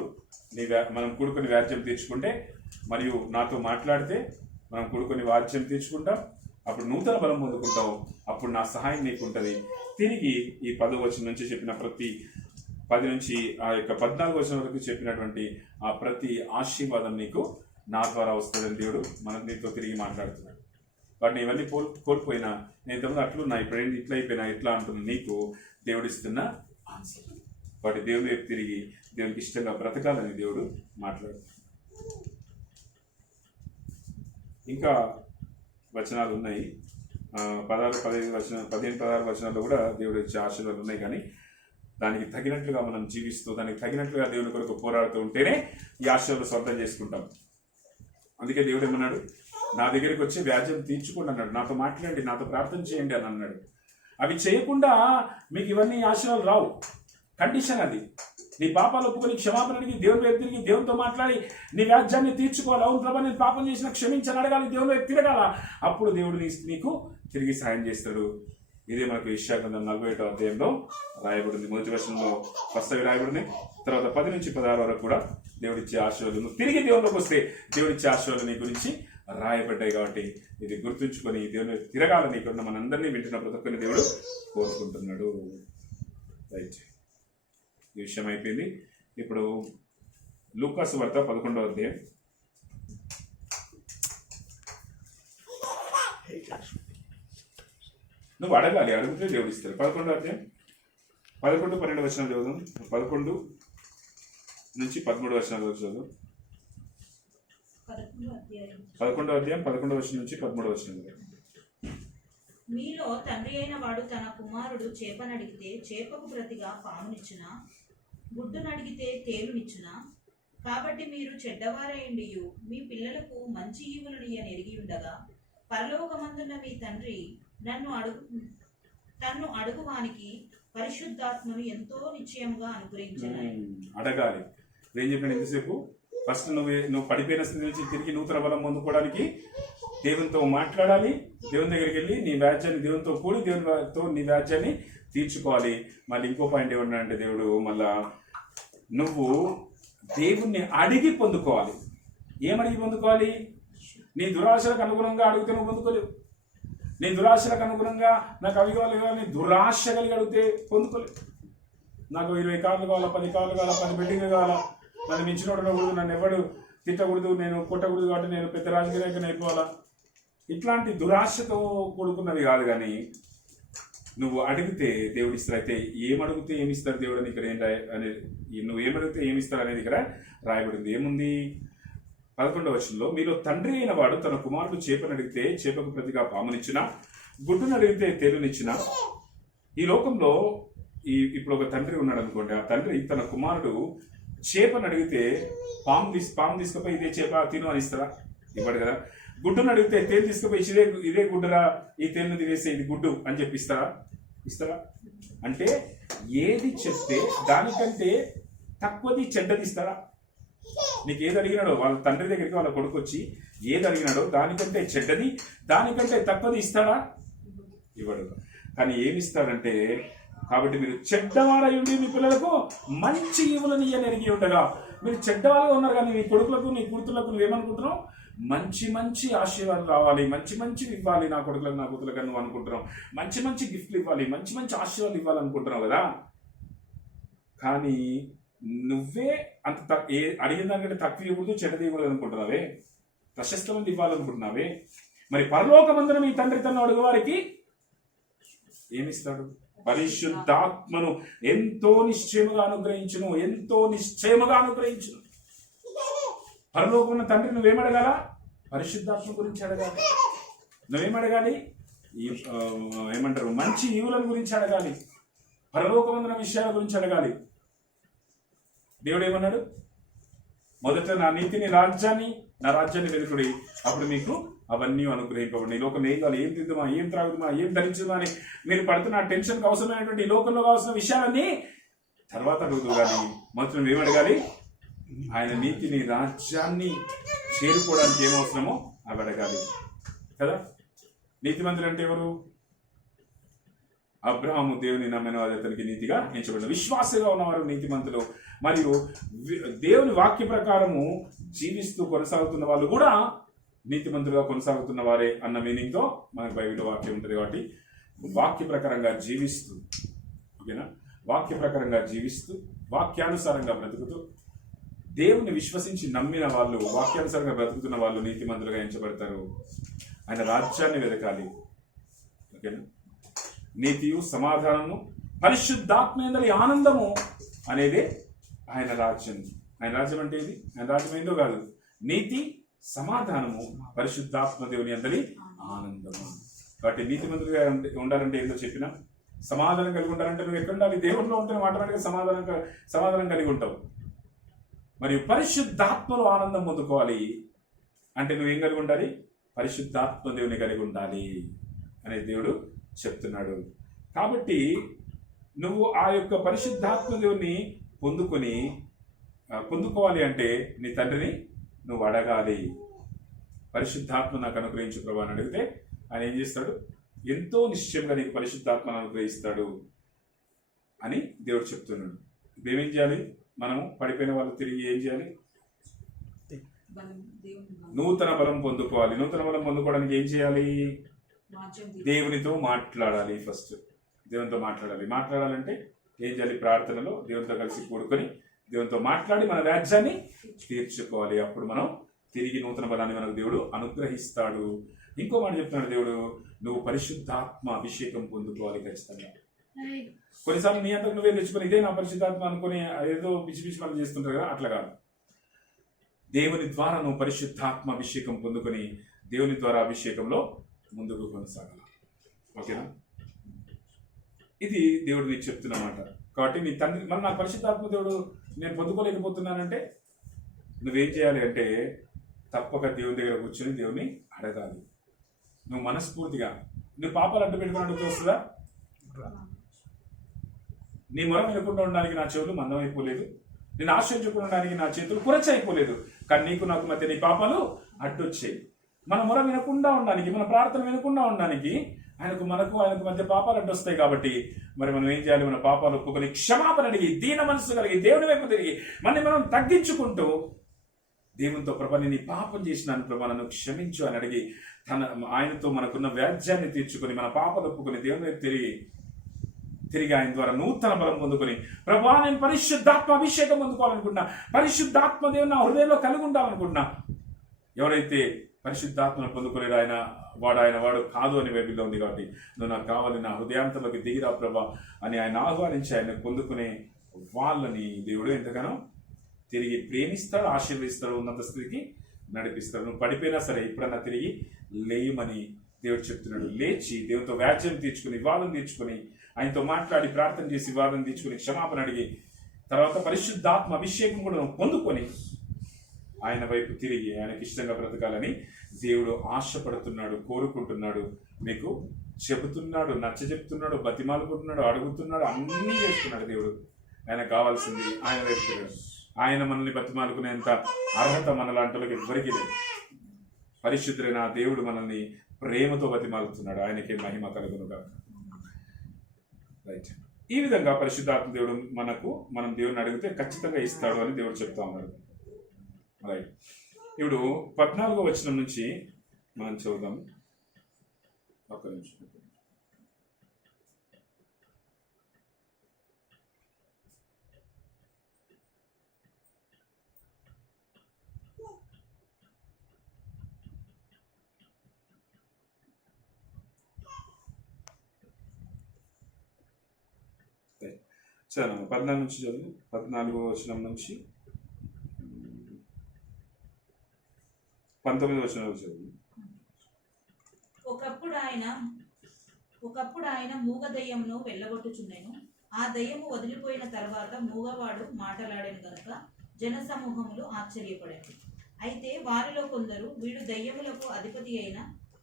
మనం కూడుకొని వ్యాజ్యం తీర్చుకుంటే, మరియు నాతో మాట్లాడితే మనం కూడుకొని వ్యాజ్యం తీర్చుకుంటాం, అప్పుడు నూతన బలం పొందుకుంటావు. అప్పుడు నా సహాయం నీకు ఉంటుంది. తిరిగి ఈ 10వ వచనం నుంచి చెప్పిన ప్రతి 10 నుంచి ఆ యొక్క 14వ వచనం వరకు చెప్పినటువంటి ఆ ప్రతి ఆశీర్వాదం నీకు నా ద్వారా వస్తుందని దేవుడు నీతో తిరిగి మాట్లాడుతున్నాడు. వాటిని ఇవన్నీ కోల్పోయినా, నేను ఇంతకుముందు అట్లున్నా, ఇప్పుడు ఏంటి ఇట్లా అయిపోయినా, ఇట్లా అంటున్నా, నీకు దేవుడు ఇస్తున్న ఆన్సర్. వాటి దేవుని వైపు తిరిగి దేవునికి ఇష్టంగా బ్రతకాలని దేవుడు మాట్లాడుతున్నాడు. ఇంకా వచనాలు ఉన్నాయి, 15-16 వచనాల్లో కూడా దేవుడు ఇచ్చే ఆశీర్వాదాలు ఉన్నాయి. కానీ దానికి తగినట్లుగా మనం జీవిస్తూ, దానికి తగినట్లుగా దేవుని కొరకు పోరాడుతూ ఉంటేనే ఈ ఆశీర్వాదాలు సొంతం చేసుకుంటాం. అందుకే దేవుడు ఏమన్నాడు, నా దగ్గరికి వచ్చి వ్యాజ్యం తీర్చుకోండి అన్నాడు, నాతో మాట్లాడండి, నాతో ప్రార్థన చేయండి అని అన్నాడు. అవి చేయకుండా మీకు ఇవన్నీ ఆశీర్వాదాలు రావు. కండిషన్ అది. నీ పాపాలు ఒప్పుకొని క్షమాపణకి దేవుని వైపు తిరిగి దేవునితో మాట్లాడి నీ వ్యాజ్యాన్ని తీర్చుకోవాలి. అవును ప్రభా, నేను పాపం చేసిన క్షమించని అడగాలి, దేవుని వైపు తిరగాల. అప్పుడు దేవుడు నీకు తిరిగి సాయం చేస్తాడు. ఇదే మనకు యెషయా గ్రంథం 41వ అధ్యాయంలో రాయబడింది. మొదటి వచనంలో ఫస్ట్ అవి రాయబడింది. తర్వాత 10 నుంచి 16 వరకు కూడా దేవుడిచ్చే ఆశీర్వాదాలు, నువ్వు తిరిగి దేవునిలోకి వస్తే దేవుడిచ్చే ఆశీర్వాదాలు నీ గురించి రాయబడ్డాయి. కాబట్టి ఇది గుర్తుంచుకొని దేవుని వైపు తిరగాలని ఇక్కడ మనందరినీ వింటున్న ప్రతి ఒక్కరిని దేవుడు కోరుకుంటున్నాడు. రైట్, ఈ విషయం అయిపోయింది. ఇప్పుడు లూకాసు వార్త 11వ అధ్యాయం. నువ్వు అడగాలి, అడిగితే దేవుడు ఇస్తాడు. 11వ అధ్యాయం 11-12 వచనాలు చదువు. 11 నుంచి 13 వచనాలు చదువు. 11వ అధ్యాయం 11వ వచనం నుంచి 13వ వచనం. మీలో తండ్రి అయిన వాడు తన కుమారుడు చేపనడిగితే చేపకు ప్రతిగా పామునిచ్చున, గుడ్డునడిగితే తేలునిచ్చున. కాబట్టి మీరు చెడ్డవారైండియు మీ పిల్లలకు మంచి ఈవులను ఎరిగి ఉండగా, పరలోకమందున్న మీ తండ్రి తన్ను అడుగువానికి పరిశుద్ధాత్మను ఎంతో నిశ్చయముగా అనుగ్రహించాలి. అడగాలి. ఏం చెప్పాను ఎంతసేపు? ఫస్ట్ నువ్వు పడిపోయిన స్థితి నుంచి తిరిగి నూతన బలం పొందుకోవడానికి దేవునితో మాట్లాడాలి. దేవుని దగ్గరికి వెళ్ళి నీ వ్యాజ్యాన్ని దేవునితో కూడి దేవునితో నీ వ్యాజ్యాన్ని తీర్చుకోవాలి. మళ్ళీ ఇంకో పాయింట్ ఏమన్నాడంటే దేవుడు, మళ్ళా నువ్వు దేవుణ్ణి అడిగి పొందుకోవాలి. ఏమడిగి పొందుకోవాలి? నీ దురాశలకు అనుగుణంగా అడిగితే నువ్వు పొందుకోలేవు. నీ దురాశలకు అనుగుణంగా నాకు అవి కావాలి, దురాశ కలిగి అడిగితే పొందుకోలేవు. నాకు 20 కార్లు కావాలా, 10 కార్లు కావాలా, 10 బిల్డింగ్లు కావాలా, నన్ను మించినోడు ఉండకూడదు, నన్ను ఎవడు తిట్టకూడదు, నేను కొట్టకూడదు, కాబట్టి నేను పెద్ద రాజకీయ అయిపోవాలా, ఇట్లాంటి దురాశతో కూడుకున్నవి కాదు. కానీ నువ్వు అడిగితే దేవుడు ఇస్తారు. అయితే ఏమడిగితే ఏమిస్తారు దేవుడు అని ఇక్కడ నువ్వు ఏమడిగితే ఏమిస్తారు అనేది ఇక్కడ రాయబడింది. ఏముంది? 11వ వచనంలో, మీలో తండ్రి అయిన వాడు తన కుమారుడు చేపను అడిగితే చేపకు ప్రతిగా పామునిచ్చిన, గుడ్డును అడిగితే తేలునిచ్చిన. ఈ లోకంలో ఇప్పుడు ఒక తండ్రి ఉన్నాడు అనుకోండి. ఆ తండ్రి తన కుమారుడు చేపను అడిగితే పాము తీసుకుపోయి ఇదే చేప తిను అని ఇస్తారా? ఇవ్వడు కదా. గుడ్డును అడిగితే తేనె తీసుకుపోయి ఇదే గుడ్డురా, ఈ తేనెను తినేస్తే ఇది గుడ్డు అని చెప్పి ఇస్తారా? అంటే ఏది చెప్తే దానికంటే తక్కువది చెడ్డది ఇస్తారా? నీకు ఏది అడిగినాడో వాళ్ళ తండ్రి దగ్గరికి వాళ్ళ కొడుకు వచ్చి ఏది అడిగినాడో దానికంటే చెడ్డది దానికంటే తక్కువది ఇస్తాడా? ఇవ్వడు. కానీ ఏమి ఇస్తాడంటే, కాబట్టి మీరు చెడ్డవారై ఉండి మీ పిల్లలకు మంచి ఈవులను ఇయ్యనెరిగి ఉండగా, మీరు చెడ్డవాళ్ళగా ఉన్నారు కానీ మీ కొడుకులకు నీ కూతుర్లకు నువ్వేమనుకుంటున్నావు? మంచి మంచి ఆశీర్వాదాలు రావాలి, మంచి మంచివి ఇవ్వాలి నా కొడుకులకు నా కూతుర్లకు నువ్వు అనుకుంటున్నావు, మంచి మంచి గిఫ్ట్లు ఇవ్వాలి, మంచి మంచి ఆశీర్వాదాలు ఇవ్వాలనుకుంటున్నావు కదా. కానీ నువ్వే అంత అడిగిన దానికంటే తక్కువ ఇవ్వకూడదు, చెడ్డది ఇవ్వకూడదు అనుకుంటున్నావే, ప్రశస్తమైన ఇవ్వాలనుకుంటున్నావే. మరి పరలోకమందున మీ తండ్రి తన అడుగు వారికి ఏమిస్తాడు? పరిశుద్ధాత్మను ఎంతో నిశ్చయముగా అనుగ్రహించును, ఎంతో నిశ్చయముగా అనుగ్రహించును. పరలోకమున్న తండ్రి నువ్వేమడగాల? పరిశుద్ధాత్మ గురించి అడగాలి. నువ్వేమడగాలి? ఏమంటారు, మంచి ఈవుల గురించి అడగాలి, పరలోకమందున విషయాల గురించి అడగాలి. దేవుడు ఏమన్నాడు? మొదట నా నీతిని నా రాజ్యాన్ని వెలుకుడి, అప్పుడు మీకు అవన్నీ అనుగ్రహింపబడి. ఈ లోకంలో ఏం కావాలి, ఏం తిందుమా, ఏం త్రాగుదుమా, ఏం ధరించుమా అని మీరు పడుతున్న టెన్షన్కి అవసరమైనటువంటి ఈ లోకంలో కావాల్సిన విషయాలన్నీ తర్వాత అడుగుదు. కానీ మొదట నువ్వేం అడగాలి? ఆయన నీతిని రాజ్యాన్ని చేరుకోవడానికి ఏమవసరమో అవి అడగాలి కదా. నీతిమంతులు అంటే ఎవరు? అబ్రహాము దేవుని నమ్మిన వారు అతనికి నీతిగా ఎంచబడ్డారు. విశ్వాసగా ఉన్నవారు నీతిమంతులు. మరియు దేవుని వాక్య ప్రకారము జీవిస్తూ కొనసాగుతున్న వాళ్ళు కూడా నీతిమంతులుగా కొనసాగుతున్న వారే అన్న మీనింగ్తో మనకు బైబిల్లో వాక్యం ఉంటుంది. కాబట్టి వాక్య ప్రకారంగా జీవిస్తూ, ఓకేనా, వాక్య ప్రకారంగా జీవిస్తూ వాక్యానుసారంగా బ్రతుకుతూ దేవుని విశ్వసించి నమ్మిన వాళ్ళు, వాక్యానుసారంగా బ్రతుకుతున్న వాళ్ళు నీతిమంతులుగా ఎంచబడతారు. ఆయన రాజ్యాన్ని వెతకాలి, ఓకేనా. నీతియు సమాధానము పరిశుద్ధాత్మేందలి ఆనందము అనేది ఆయన రాజ్యం. ఆయన రాజ్యం అంటే ఇది, ఆయన రాజ్యం ఏందో కాదు, నీతి సమాధానము పరిశుద్ధాత్మ దేవుని అందరి ఆనందము. కాబట్టి నీతిమంతులుగా ఉండాలంటే ఏందో చెప్పినా, సమాధానం కలిగి ఉండాలంటే నువ్వు ఎక్కడ ఉండాలి? దేవుడిలో ఉంటే మాట్లాడగా సమాధానం కలిగి ఉంటావు. మరియు పరిశుద్ధాత్మలో ఆనందం పొందుకోవాలి అంటే నువ్వేం కలిగి ఉండాలి? పరిశుద్ధాత్మ దేవుని కలిగి ఉండాలి అనే దేవుడు చెప్తున్నాడు. కాబట్టి నువ్వు ఆ యొక్క పరిశుద్ధాత్మ దేవుని పొందుకోవాలి అంటే నీ తండ్రిని నువ్వు అడగాలి. పరిశుద్ధాత్మ నాకు అనుగ్రహించు ప్రభు అని అడిగితే ఆయన ఏం చేస్తాడు? ఎంతో నిశ్చయంగా నీకు పరిశుద్ధాత్మను అనుగ్రహిస్తాడు అని దేవుడు చెప్తున్నాడు. మేమేం చేయాలి? మనము పడిపోయిన వాళ్ళు తిరిగి ఏం చేయాలి? నూతన బలం పొందుకోవాలి. నూతన బలం పొందుకోవడానికి ఏం చేయాలి? దేవునితో మాట్లాడాలి. ఫస్ట్ దేవునితో మాట్లాడాలంటే ఏం చేయాలి? ప్రార్థనలో దేవునితో కలిసి కూడుకొని దేవునితో మాట్లాడి మన రాజ్యాన్ని తీర్చుకోవాలి. అప్పుడు మనం తిరిగి నూతన బలాన్ని మనకు దేవుడు అనుగ్రహిస్తాడు. ఇంకో మాట చెప్తున్నాడు దేవుడు, నువ్వు పరిశుద్ధాత్మ అభిషేకం పొందుకోవాలి ఖచ్చితంగా. కొన్నిసార్లు నీ అంతకు నువ్వే తెచ్చుకొని ఇదే నా పరిశుద్ధాత్మ అనుకుని ఏదో పిచ్చి పనులు చేస్తుంటారు కదా, అట్లా కాదు. దేవుని ద్వారా నువ్వు పరిశుద్ధాత్మ అభిషేకం పొందుకొని దేవుని ద్వారా అభిషేకంలో ముందుకు కొనసాగాలి, ఓకేనా. ఇది దేవుడు నీకు చెప్తున్నమాట. కాబట్టి నీ తండ్రి మరి నా పరిశుద్ధాత్మ దేవుడు నేను పొందుకోలేకపోతున్నానంటే నువ్వేం చేయాలి అంటే తప్పక దేవుని దగ్గర కూర్చొని దేవుని అడగాలి. నువ్వు మనస్ఫూర్తిగా నువ్వు పాపాలు అడ్డు పెట్టుకున్నట్టు వస్తుందా? నీ మొర వినకుండా ఉండడానికి నా చెవులు మందం అయిపోలేదు, నేను ఆశ్రయించకుండా ఉండడానికి నా చేతులు కురచ అయిపోలేదు, కానీ నీకు నాకు మధ్య నీ పాపాలు అడ్డొచ్చాయి. మన మొర వినకుండా ఉండడానికి, మన ప్రార్థన వినకుండా ఉండడానికి ఆయనకు మధ్య పాపాలు అడ్డొస్తాయి. కాబట్టి మరి మనం ఏం చేయాలి? మన పాపాలు ఒప్పుకొని క్షమాపణ అడిగి దీన మనసు కలిగి దేవుని వైపు తిరిగి మనం తగ్గించుకుంటూ దేవునితో ప్రభా నేను పాపం చేసినాను ప్రభా నన్ను క్షమించు అని అడిగి ఆయనతో మనకున్న వ్యాజ్యాన్ని తీర్చుకొని మన పాపాలు ఒప్పుకొని దేవుని వైపు తిరిగి ఆయన ద్వారా నూతన బలం పొందుకొని ప్రభా నేను పరిశుద్ధాత్మ అభిషేకం పొందుకోవాలనుకుంటున్నా, పరిశుద్ధాత్మ దేవుని నా హృదయంలో కలిగి ఉండాలనుకుంటున్నా. ఎవరైతే పరిశుద్ధాత్మను పొందుకోలేడు వాడు కాదు అని బైబిల్లో ఉంది. కాబట్టి నువ్వు నాకు కావాలి, నా హృదయాంతంలోకి దిగిరా ప్రభా అని ఆయన ఆహ్వానించి ఆయన పొందుకునే వాళ్ళని దేవుడు ఎంతగానో తిరిగి ప్రేమిస్తాడు, ఆశీర్వదిస్తాడు, ఉన్నత స్థితికి నడిపిస్తాడు. నువ్వు పడిపోయినా సరే ఇప్పుడన్నా తిరిగి లేయమని దేవుడు చెప్తున్నాడు. లేచి దేవునితో వ్యాజ్యం తీర్చుకుని వివాదం తీర్చుకుని ఆయనతో మాట్లాడి ప్రార్థన చేసి వివాదం తీర్చుకుని క్షమాపణ అడిగి తర్వాత పరిశుద్ధాత్మ అభిషేకం కూడా నువ్వు పొందుకొని ఆయన వైపు తిరిగి ఆయనకి ఇష్టంగా బ్రతకాలని దేవుడు ఆశపడుతున్నాడు, కోరుకుంటున్నాడు, మీకు చెబుతున్నాడు, నచ్చ చెప్తున్నాడు, బతిమాలుకుంటున్నాడు, అడుగుతున్నాడు, అన్నీ చేస్తున్నాడు దేవుడు. ఆయన కావాల్సింది ఆయన వైపు తిరగడం. ఆయన మనల్ని బతిమాలుకునేంత అర్హత మనలాంటి ఎవ్వరికీ లేదు. పరిశుద్ధుడైన దేవుడు మనల్ని ప్రేమతో బతిమాలుతున్నాడు. ఆయనకే మహిమ కలుగునుగా. రైట్. ఈ విధంగా పరిశుద్ధాత్మ దేవుడు మనం దేవుడిని అడిగితే ఖచ్చితంగా ఇస్తాడు అని దేవుడు చెప్తా ఉన్నాడు. రైట్. ఇప్పుడు 14వ వచనం నుంచి మనం చూద్దాం. ఒక్క నిమిషం. చదువు 14 నుంచి చదువు. 14వ వచనం నుంచి 19వ వచనం చదువు. ఒకప్పుడు ఆయన మూగ దయ్యమును వెళ్ళగొట్టుచుండెను. ఆ దయ్యము వదిలిపోయిన తర్వాత మూగవాడు మాటలాడెను గనుక జనసమూహములు ఆశ్చర్యపడారు. అయితే వారిలో కొందరు, వీడు దయ్యములకు అధిపతి అయిన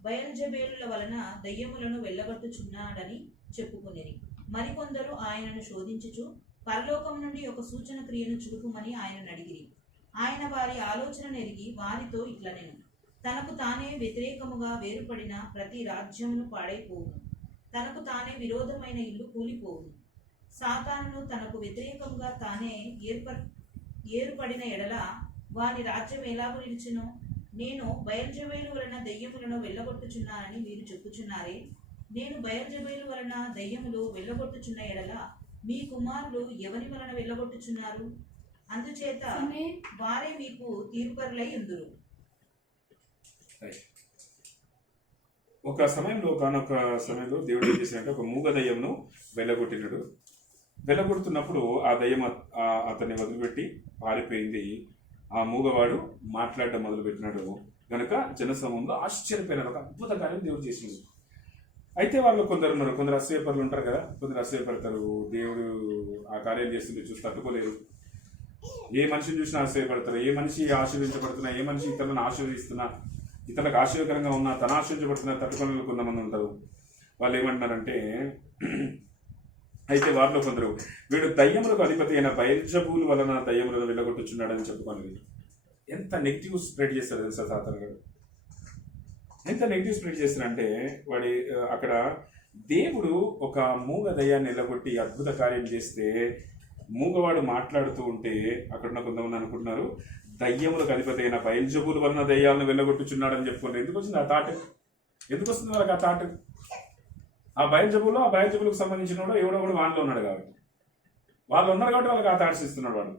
బయల్జెబూలుల వలన దయ్యములను వెళ్ళగొట్టుచున్నాడని చెప్పుకొనిరి. మరికొందరు ఆయనను శోధించుచు పరలోకం నుండి ఒక సూచన క్రియను చూపుమని ఆయనను అడిగిరి. ఆయన వారి ఆలోచన ఎరిగి వారితో ఇట్లనెను, తనకు తానే వ్యతిరేకముగా వేరుపడిన ప్రతి రాజ్యమును పాడైపోవును, తనకు తానే విరోధమైన ఇల్లు కూలిపోవును. సాతానును తనకు వ్యతిరేకముగా తానే ఏర్పడిన ఎడల వారి రాజ్యం ఎలాగూ నిలిచెను? నేను బయల్జెబూలు వలన దెయ్యములను వెళ్ళగొట్టుచున్నానని మీరు చెప్పుచున్నారే. నేను బయల్జెబూలు వలన దయ్యములు వెళ్ళగొట్టుచున్న ఎడల మీ కుమారులు ఎవరి వలన వెళ్ళగొట్టుచున్నారు? అందుచేత వారే మీకు తీర్పరులై ఉందురు. ఒకనొక సమయంలో దేవుడు ఏం చేశాడంటే ఒక మూగ దయ్యంను వెళ్ళగొట్టినాడు. వెళ్ళగొడుతున్నప్పుడు ఆ దయ్యం అతన్ని వదిలిపెట్టి పారిపోయింది. ఆ మూగవాడు మాట్లాడడం మొదలుపెట్టినాడు కనుక జనసమూహంలో ఆశ్చర్యపోయినాడు. ఒక అద్భుత కార్యం దేవుడు చేసింది. అయితే వాళ్ళు కొందరు అసూయపరులు ఉంటారు కదా, కొందరు అసూయపడతారు. దేవుడు ఆ కార్యాలు చేస్తుంటే చూసి తట్టుకోలేరు. ఏ మనిషిని చూసినా ఆశ్చర్యపడతారు. ఏ మనిషి ఆశీర్వించబడుతున్నా, ఏ మనిషి ఇతరులను ఆశీర్వదిస్తున్నా, ఇతరులకు ఆశీర్వకరంగా ఉన్నా తన ఆశీర్వించబడుతున్నా తట్టుకోలేని కొంతమంది ఉంటారు. వాళ్ళు ఏమంటున్నారంటే, అయితే వారిలో కొందరు, వీడు దయ్యములకు అధిపతి అయిన బయల్జెబూలు వలన దయ్యములను వెళ్ళగొట్టుచున్నాడని చెప్పుకోండి. ఎంత నెగిటివ్ స్ప్రెడ్ చేస్తారు తెలుసా సాతాను గారు? ఎంత నెగిటివ్ స్ప్రెడ్ చేస్తారంటే అక్కడ దేవుడు ఒక మూగ దయ్యాన్ని వెళ్ళగొట్టి అద్భుత కార్యం చేస్తే మూగవాడు మాట్లాడుతూ ఉంటే అక్కడ కొంతమంది అనుకుంటున్నారు దయ్యములకు అధిపతి అయిన బయల్జెబూలు వలన దయ్యాలను వెళ్ళగొట్టుచున్నాడని చెప్పుకోండి. ఎందుకు వచ్చింది ఆ థాట్? ఎందుకు వస్తుంది వాళ్ళకి ఆ థాట్? ఆ బయల్జెబూలకు సంబంధించిన వాడు ఎవడో కూడా వాళ్ళలో ఉన్నాడు కాబట్టి వాళ్ళకి ఆ థాట్స్ ఇస్తున్నాడు వాడు.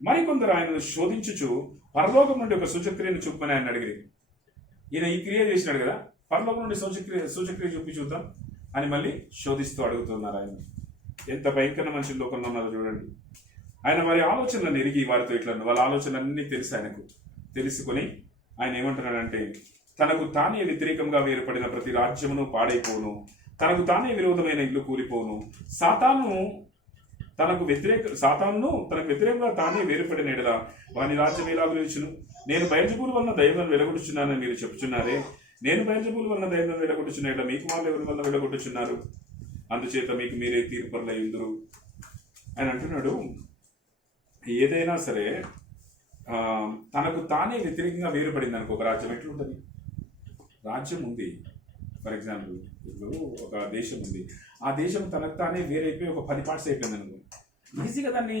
మరికొందరు ఆయనను శోధించుచు పరలోకం నుండి ఒక సూచక్రియను చూపమని ఆయన అడిగిరి. ఈయన ఈ క్రియ చేసినాడు కదా, పరలోకం నుండి సూచక్రియ చూద్దాం అని మళ్ళీ శోధిస్తూ అడుగుతున్నారు. ఆయన ఎంత భయంకర మనుషులు లోకంలో ఉన్నారో చూడండి. ఆయన వారి ఆలోచనలను ఎరిగి వారితో ఇట్లా వాళ్ళ ఆలోచనలన్నీ తెలుసు ఆయనకు. తెలుసుకొని ఆయన ఏమంటున్నాడంటే, తనకు తానే వ్యతిరేకంగా వేరుపడిన ప్రతి రాజ్యమును పాడైపోను, తనకు తానే విరోధమైన ఇల్లు కూలిపోను. సాతాను తనకు వ్యతిరేకంగా తానే వేరుపడిన ఎడల వాని రాజ్యం ఎలాగూ నిలుచును? నేను బయల్జెబూలు వలన దయ్యములను వెళ్ళగొట్టుచున్నానని మీరు చెప్పుచున్నారే. నేను బయల్జెబూలు వలన దయ్యములను వెళ్ళగొట్టుచున్న ఎడల మీకు వాళ్ళు ఎవరి వల్ల వెళ్ళగొట్టుచున్నారు? అందుచేత మీకు మీరే తీర్పరులై ఉందురు అని అంటున్నాడు. ఏదైనా సరే తనకు తానే వ్యతిరేకంగా వేరుపడింది అనుకో, ఒక రాజ్యం ఎట్లుంటుంది? రాజ్యం ఉంది, ఫర్ ఎగ్జాంపుల్ ఇప్పుడు ఒక దేశం ఉంది, ఆ దేశం తనకు తానే వేరైపోయి ఒక 10 పార్ట్స్ అయిపోయింది అనుకో, ఈజీగా దాన్ని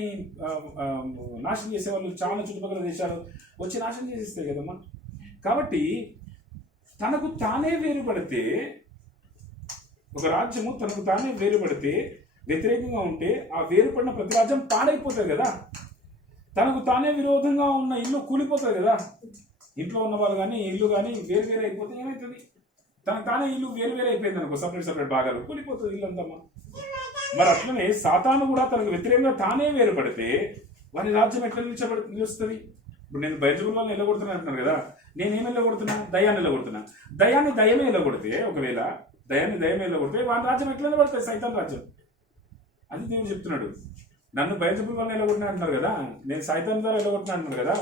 నాశనం చేసేవాళ్ళు చాలా చుట్టుపక్కల దేశాలు వచ్చి నాశనం చేసేస్తాయి కదమ్మా. కాబట్టి తనకు తానే వేరుపడితే, ఒక రాజ్యము తనకు తానే వేరుపడితే వ్యతిరేకంగా ఉంటే ఆ వేరుపడిన ప్రతి రాజ్యం పాడైపోతుంది కదా. తనకు తానే విరోధంగా ఉన్న ఇల్లు కూలిపోతుంది కదా. ఇంట్లో ఉన్న వాళ్ళు కానీ ఇల్లు కానీ వేరు అయిపోతే ఏమవుతుంది? తనకు తానే ఇల్లు వేరు అయిపోయింది అనుకో, సపరేట్ భాగాలు కూలిపోతుంది ఇల్లు అంతమ్మా. మరి అట్లనే సాతాను కూడా తనకు వ్యతిరేకంగా తానే వేరుపడితే వారి రాజ్యం ఎట్లా నిలుస్తుంది? ఇప్పుడు నేను బయల్జెబూలు వాళ్ళని వెళ్ళగొడుతున్నా అంటున్నాను కదా, నేనేం వెళ్ళగొడుతున్నా? దయ్యాన్ని వెళ్ళగొడుతున్నా. దయ్యమే వెళ్ళగొడితే, ఒకవేళ దయ్యమే వెళ్ళగొడితే వారి రాజ్యం ఎట్లా నిలబడుతుంది? సైతాన్ రాజ్యం. అది దేవుడు చెప్తున్నాడు. నన్ను బయలుదేరి వల్ల నిలగొట్టినా అంటున్నారు కదా, నేను సైతాన్ ద్వారా నిలగొట్టినా అంటున్నారు కదా,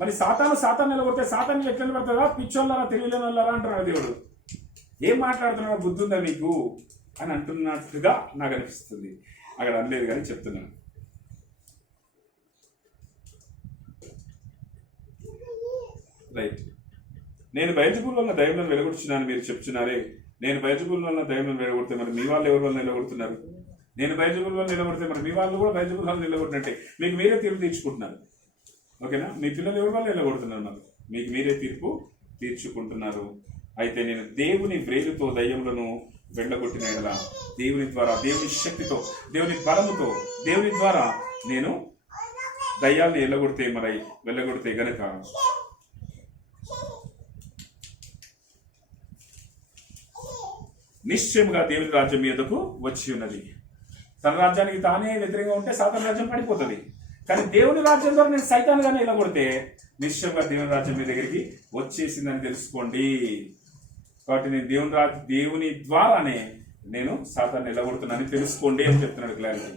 మరి సాతాను నిలగొడితే సాతాన్ని ఎట్లా నిలబడతారా? పిచ్చోళ్ళారా, తెలియలేని వాళ్ళారా అంటున్నాడు దేవుడు. ఏం మాట్లాడుతున్నాడు, బుద్ధి ఉందా మీకు అని అంటున్నట్టుగా నాకు అనిపిస్తుంది. అక్కడ అనలేదు కానీ చెప్తున్నాను. రైట్. నేను బయటపూర్ వల్ల దైవం వెలగొడుచున్నాను మీరు చెప్తున్నారే, నేను బయటపూర్ వల్ల దైవం వెలగొడితే మరి మీ వాళ్ళు ఎవరి వల్ల నిలబడుతున్నారు? నేను బయటపూర్ వల్ల నిలబడితే మరి మీ వాళ్ళు కూడా బయటపూర్ వల్ల నిలబడినట్టే. మీకు మీరే తీర్పు తీర్చుకుంటున్నారు. ఓకేనా? మీ పిల్లలు ఎవరి వల్ల నిలబడుతున్నారు? మరి మీకు మీరే తీర్పు తీర్చుకుంటున్నారు. అయితే నేను దేవుని వ్రేలుతో దయ్యములను వెళ్ళగొట్టిన ఎడల, దేవుని ద్వారా, దేవుని శక్తితో, దేవుని బలముతో, దేవుని ద్వారా నేను దయ్యాన్ని వెళ్ళగొడితే గనక నిశ్చయముగా దేవుని రాజ్యం మీదకు వచ్చి ఉన్నది. తన రాజ్యానికి తానే వ్యతిరేకంగా ఉంటే సాతాను రాజ్యం పడిపోతుంది. కానీ దేవుని రాజ్యం ద్వారా నేను సైతాన్గానే వెళ్ళగొడితే నిశ్చయంగా దేవుని రాజ్యం మీ దగ్గరికి వచ్చేసిందని తెలుసుకోండి. కాబట్టి నేను దేవుని ద్వారానే నేను సాతాన్ని వెళ్ళగొడుతున్నానని తెలుసుకోండి అని చెప్తున్నాడు క్లారిటీ.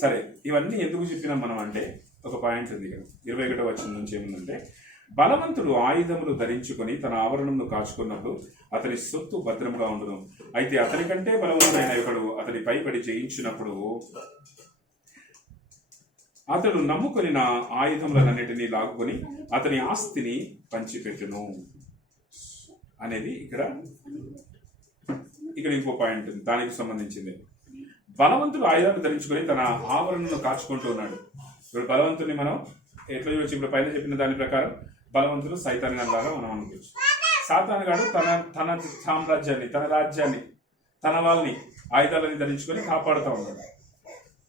సరే, ఇవన్నీ ఎందుకు చెప్పినాం మనం అంటే ఒక పాయింట్ ఉంది ఇక్కడ 21వ వచనం నుంచి ఏముందంటే, బలవంతుడు ఆయుధములు ధరించుకొని తన ఆవరణను కాచుకున్నప్పుడు అతని సొత్తు భద్రంగా ఉండును. అయితే అతని కంటే బలవంతుడైన ఒకడు అతని పైపడి జయించినప్పుడు అతడు నమ్ముకొనిన ఆయుధములన్నిటినీ లాగుకొని అతని ఆస్తిని పంచిపెట్టును అనేది ఇక్కడ ఇంకో పాయింట్ ఉంది, దానికి సంబంధించింది. బలవంతుడు ఆయుధాన్ని ధరించుకొని తన ఆవరణను కాచుకుంటూ ఉన్నాడు. ఇప్పుడు బలవంతుని మనం ఎట్లా చూడొచ్చు? ఇప్పుడు పైన చెప్పిన దాని ప్రకారం బలవంతుడు సైతాన్ లాగా మనం అనుకోవచ్చు. సాతాను గాడు తన సామ్రాజ్యాన్ని, తన రాజ్యాన్ని, తన వాళ్ళని ఆయుధాలని ధరించుకొని కాపాడుతూ ఉన్నాడు.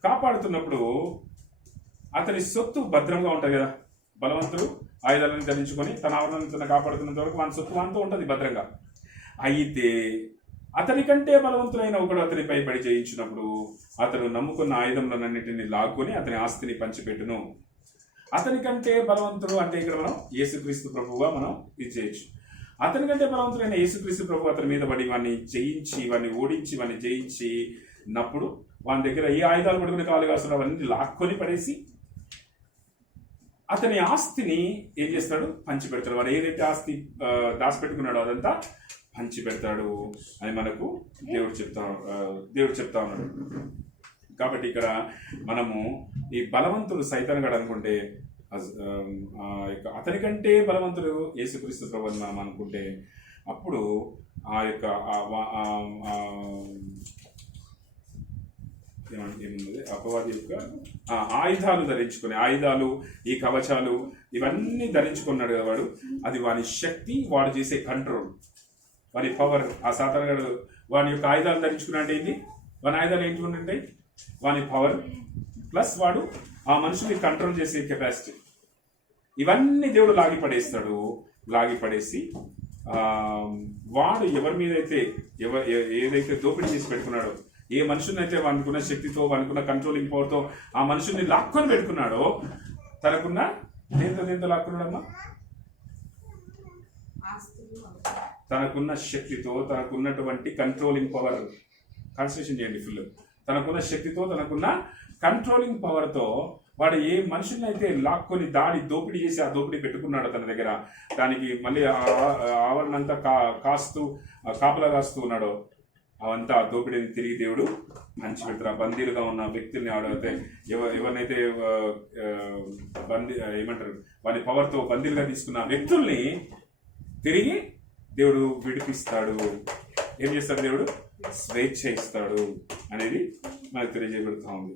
కాపాడుతున్నప్పుడు అతని సొత్తు భద్రంగా ఉంటుంది కదా. బలవంతుడు ఆయుధాలను ధరించుకొని తన ఆవరణను తన కాపాడుతున్నంత వరకు వాని సొత్తు అంతా ఉంటుంది భద్రంగా. అయితే అతని కంటే బలవంతుడైన ఒకడు అతనిపై పడి జయించినప్పుడు అతను నమ్ముకున్న ఆయుధములన్నింటినీ లాక్కొని అతని ఆస్తిని పంచిపెట్టును. అతని కంటే బలవంతుడు అంటే ఇక్కడ మనం యేసుక్రీస్తు ప్రభువుగా మనం ఇది చేయొచ్చు. అతని కంటే బలవంతుడైన యేసుక్రీస్తు ప్రభు అతని మీద పడి వాడిని జయించి, వాడిని ఓడించి, వాడిని జయించినప్పుడు వాని దగ్గర ఏ ఆయుధాలు పడుకునే కావాలి కాస్తున్నా అవన్నీ లాక్కొని పడేసి అతని ఆస్తిని ఏం చేస్తాడు? పంచిపెడతాడు. వాడు ఏదైతే ఆస్తి దాచిపెట్టుకున్నాడో అదంతా పంచిపెడతాడు అని మనకు దేవుడు చెప్తా ఉన్నాడు. కాబట్టి ఇక్కడ మనము ఈ బలవంతుడు సైతాన్ గడు అనుకుంటే, అతని కంటే బలవంతుడు యేసుక్రీస్తు ప్రభు అని మనం అనుకుంటే, అప్పుడు ఆ యొక్క ఏమున్నది అపవాది యొక్క ఆయుధాలు ధరించుకునే ఆయుధాలు, ఈ కవచాలు ఇవన్నీ ధరించుకున్నాడు కదా వాడు. అది వాని శక్తి, వాడు చేసే కంట్రోల్, వాని పవర్. ఆ సాతానుగాడు వాని యొక్క ఆయుధాలు ధరించుకున్నా అంటే ఏంటి? వాని ఆయుధాలు ఏంటి ఉంటే వాని పవర్ ప్లస్ వాడు ఆ మనుషుల్ని కంట్రోల్ చేసే కెపాసిటీ. ఇవన్నీ దేవుడు లాగిపడేసి వాడు ఎవరి మీద అయితే ఏదైతే దోపిడీ చేసి పెట్టుకున్నాడో, ఏ మనుషుని అయితే వానుకున్న శక్తితో, వానుకున్న కంట్రోలింగ్ పవర్తో ఆ మనుషుల్ని లాక్కొని పెట్టుకున్నాడో, తనకున్న దేంతో లాక్కున్నాడమ్మా? తనకున్న శక్తితో, తనకున్నటువంటి కంట్రోలింగ్ పవర్. కాన్సన్ట్రేషన్ చేయండి ఫుల్. తనకున్న శక్తితో, తనకున్న కంట్రోలింగ్ పవర్తో వాడు ఏ మనుషుల్ని అయితే లాక్కొని దోపిడీ చేసి ఆ దోపిడీ పెట్టుకున్నాడో తన దగ్గర, దానికి మళ్ళీ ఆవరణ అంతా కాపలా కాస్తూ ఉన్నాడో, అవంతా ఆ దోపిడీని తిరిగి దేవుడు పంచిపెడతారు. ఆ బందీలుగా ఉన్న వ్యక్తుల్ని ఆడైతే ఎవరినైతే ఏమంటారు వాని పవర్తో బందీలుగా తీసుకున్న వ్యక్తుల్ని తిరిగి దేవుడు విడిపిస్తాడు. ఏం చేస్తాడు? దేవుడు స్వేచ్ఛ ఇస్తాడు అనేది మనకు తెలియజేయబడుతూ ఉంది.